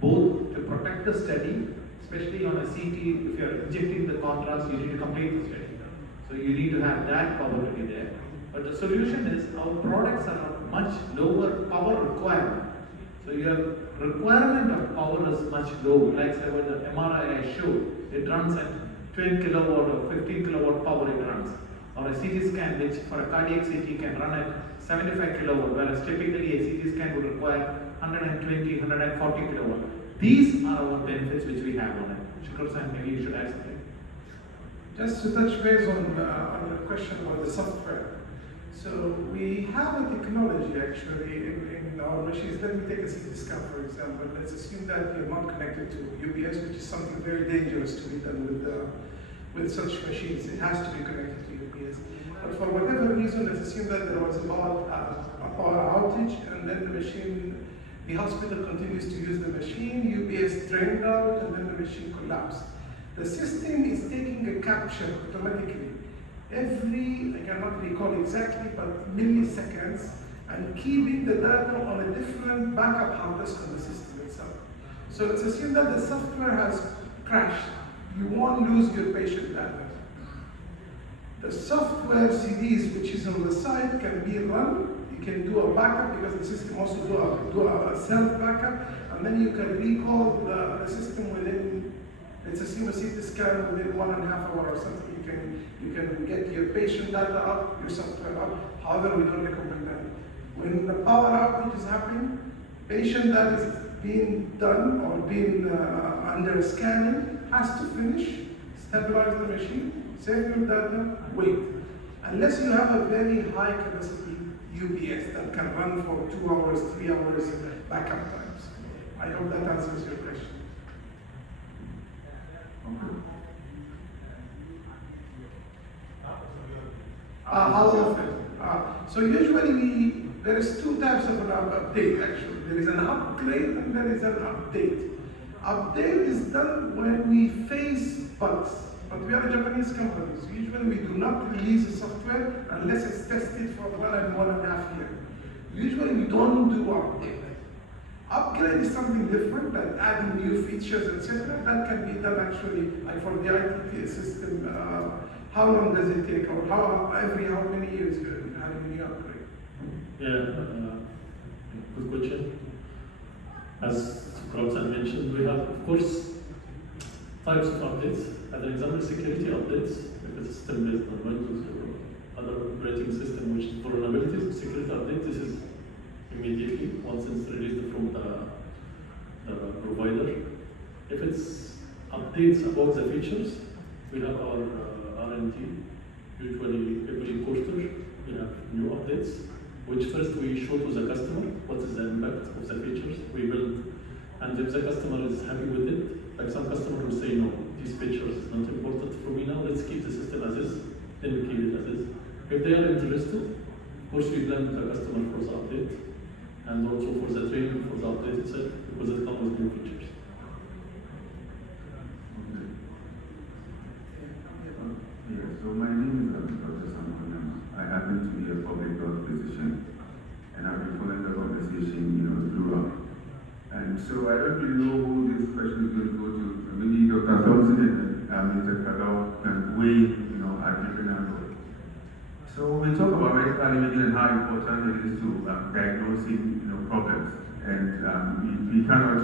both to protect the study, especially on a CT, if you are injecting the contrast, you need to complete the study. So you need to have that power to be there. But the solution is our products are of much lower power requirement. So your requirement of power is much lower. Like say what the MRI I showed, it runs at 12 kilowatt or 15 kilowatt power it runs. Or a CT scan, which for a cardiac CT can run at 75 kilowatt, whereas typically a CT scan would require 120, 140 kilowatt. These are our benefits which we have on it. Shukran, maybe you should add something. Just to touch base on the question about the software. So we have a technology actually in our machines. Let me take a CT scan for example. Let's assume that you're not connected to UPS, which is something very dangerous to be done with such machines. It has to be connected to UPS. But for whatever reason, let's assume that there was a power outage, and then the hospital continues to use the machine, UPS drained out, and then the machine collapsed. The system is taking a capture automatically. I cannot recall exactly, but milliseconds, and keeping the data on a different backup hard disk on the system itself. So let's assume that the software has crashed. You won't lose your patient data. The software CDs, which is on the side, can be run. You can do a backup because the system also do a self-backup, and then you can recall the system within, let's assume a CT scan within 1.5 hours or something. You can get your patient data up, your software up. However, we don't recommend that. When the power outage is happening, patient that is being done or being under scanning has to finish, stabilize the machine, save your data, wait. Unless you have a very high capacity UPS that can run for 2 hours, 3 hours backup times. I hope that answers your question. How often? So usually there is two types of an update actually. There is an upgrade and there is an update. Update is done when we face bugs. But we are a Japanese company, so usually we do not release a software unless it's tested for 1.5 years. Usually we don't do update. Upgrade is something different, like adding new features, etc. That can be done actually, like for the IT system. How long does it take, or every how many years you have a new upgrade? Yeah, good question. As Krausan mentioned, we have, of course, types of updates. As an example, security updates, if it's system-based on Windows or other operating system which is vulnerabilities, security updates, this is immediately once it's released from the If it's updates about the features, we have our R&D. Usually every quarter we have new updates, which first we show to the customer what is the impact of the features we build. And if the customer is happy with it, like some customer will say, no, these features is not important for me now, let's keep the system as is, then we keep it as is. If they are interested, of course we plan with the customer for the update, and also for the training for the update itself, because it comes with new features. Yeah, so my name is Dr. Samuel. I happen to be a public health physician, and I've been following the conversation, throughout. And so I don't really know who this question is going to go to. Maybe Dr. Thompson and Mr. Kagao can weigh, at different angles. So we talk about medical imaging and how important it is to diagnosing, problems, and we cannot.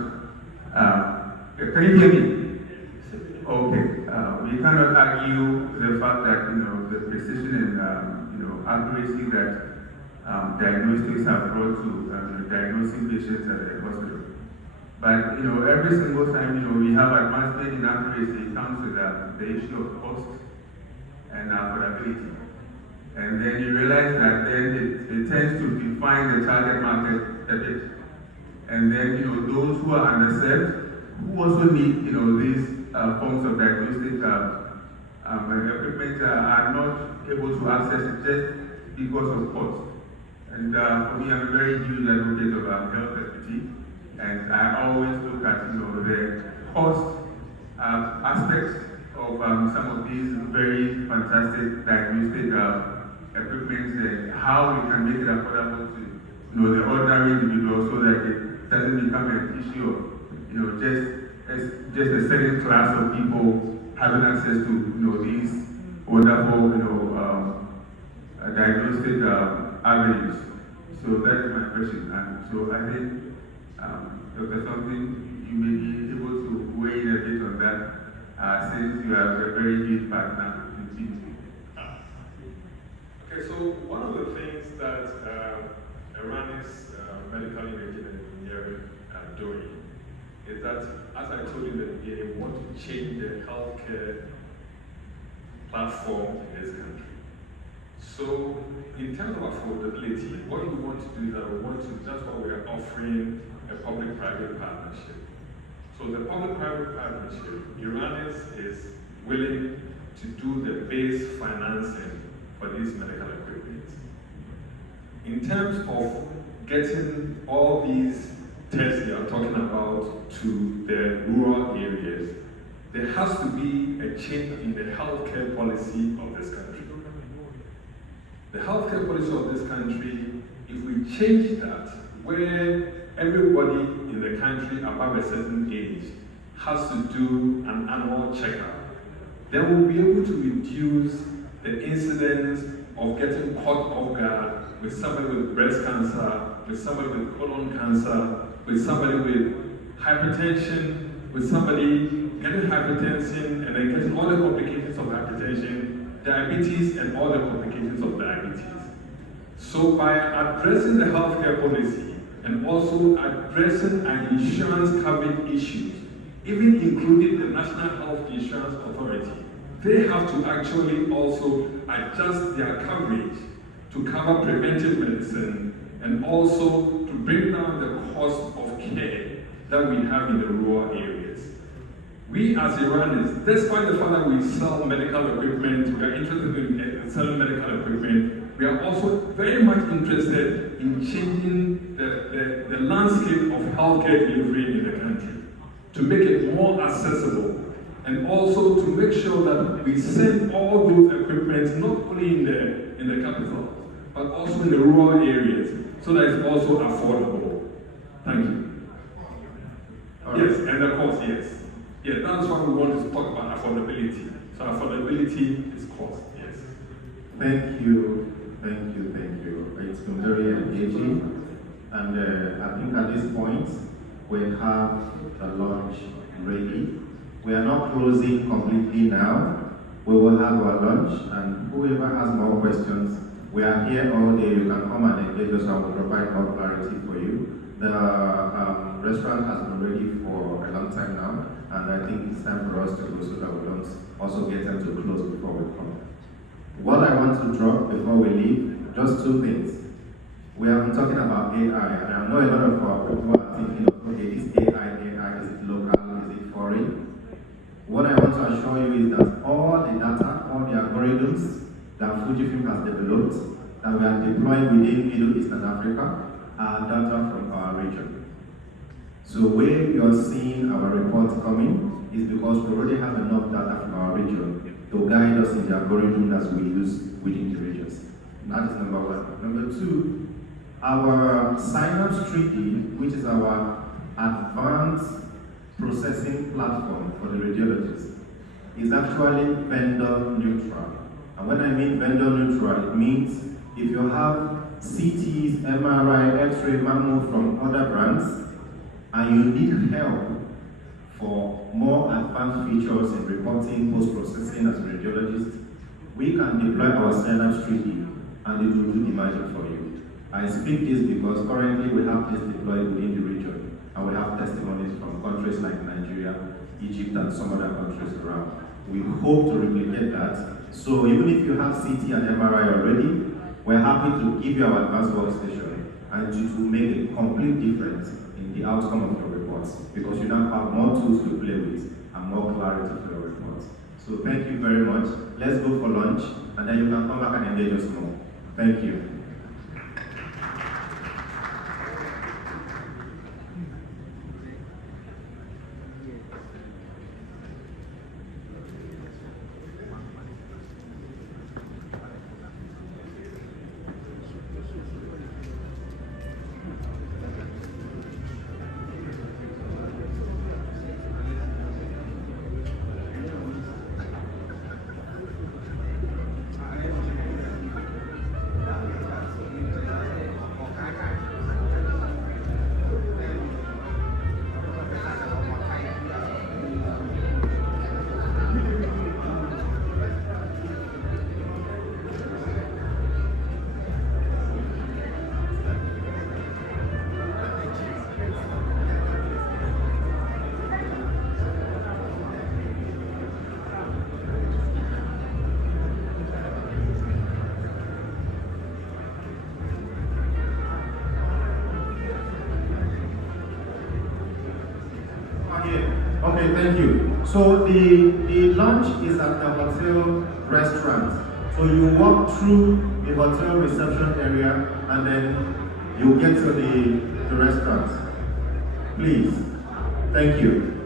Can you hear me? Okay. We cannot argue the fact that the precision and accuracy that diagnostics have brought to diagnosing patients at the hospital. But every single time we have advancement in accuracy, it comes with the issue of cost and affordability. And then you realize that then it tends to define the target market a bit. And then those who are underserved, who also need these forms of diagnostic equipment are not able to access it just because of cost. And for me, I'm a very huge advocate of health equity, and I always look at the cost aspects of some of these very fantastic diagnostic equipment and how we can make it affordable to the ordinary individual, so that it doesn't become an issue of just a certain class of people having access to these wonderful diagnostic avenues. So that is my question. And so I think Dr. Something, you may be able to weigh in a bit on that, since you are a very good partner in TDC. Okay, so one of the things that Irani's medical imaging and engineering are doing is that, as I told you in the beginning, we want to change the healthcare platform in this country. So, in terms of affordability, what we want to do is that that's why we are offering a public-private partnership. So the public-private partnership, Iranians is willing to do the base financing for these medical equipment. In terms of getting all these tests they are talking about to the rural areas, there has to be a change in the healthcare policy of this country. The healthcare policy of this country, if we change that, where everybody in the country above a certain age has to do an annual checkup, then we'll be able to reduce the incidence of getting caught off guard with somebody with breast cancer, with somebody with colon cancer, with somebody with hypertension, with somebody getting hypertension and then getting all the complications of hypertension, diabetes, and all the complications of diabetes. So by addressing the healthcare policy and also addressing an insurance coverage issues, even including the National Health Insurance Authority, they have to actually also adjust their coverage to cover preventive medicine and also to bring down the cost of care that we have in the rural areas. We as Iranians, despite the fact that we sell medical equipment, we are interested in selling medical equipment, we are also very much interested in changing the landscape of healthcare delivery in the country, to make it more accessible, and also to make sure that we send all those equipment not only in the capital, but also in the rural areas, so that it's also affordable. Thank you. Yes, and of course, yes. Yeah, that's why we want to talk about affordability. So affordability is cost, yes. Thank you. It's been very engaging. And I think at this point, we have the lunch ready. We are not closing completely now. We will have our lunch, and whoever has more questions, we are here all day. You can come and engage us and we'll provide more clarity for you. The restaurant has been ready for a long time now, and I think it's time for us to go so that we don't also get them to close before we come. What I want to drop before we leave, just two things. We have been talking about AI, and I know a lot of people are thinking, okay, this AI, is it local, is it foreign? What I want to assure you is that all the data, all the algorithms that Fujifilm has developed, that we are deploying within Middle East and Africa, are data from our region. So where you are seeing our reports coming is because we already have enough data from our region to guide us in the algorithm that we use within the regions. That is number one. Number two, our Synapse 3D, which is our advanced processing platform for the radiologists, is actually vendor neutral. And when I mean vendor neutral, it means if you have CTs, MRI, X-ray, mammo from other brands, and you need help for more advanced features in reporting, post-processing as a radiologist, we can deploy our Synapse 3D and it will do the magic for you. I speak this because currently we have this deployed within the region, and we have testimonies from countries like Nigeria, Egypt, and some other countries around. We hope to replicate that. So even if you have CT and MRI already, we're happy to give you our advanced workstation and to make a complete difference in the outcome of your reports, because you now have more tools to play with and more clarity for your reports. So thank you very much. Let's go for lunch, and then you can come back and engage us more. Thank you. Okay, thank you. So the lunch is at the hotel restaurant. So you walk through the hotel reception area and then you get to the restaurant. Please. Thank you.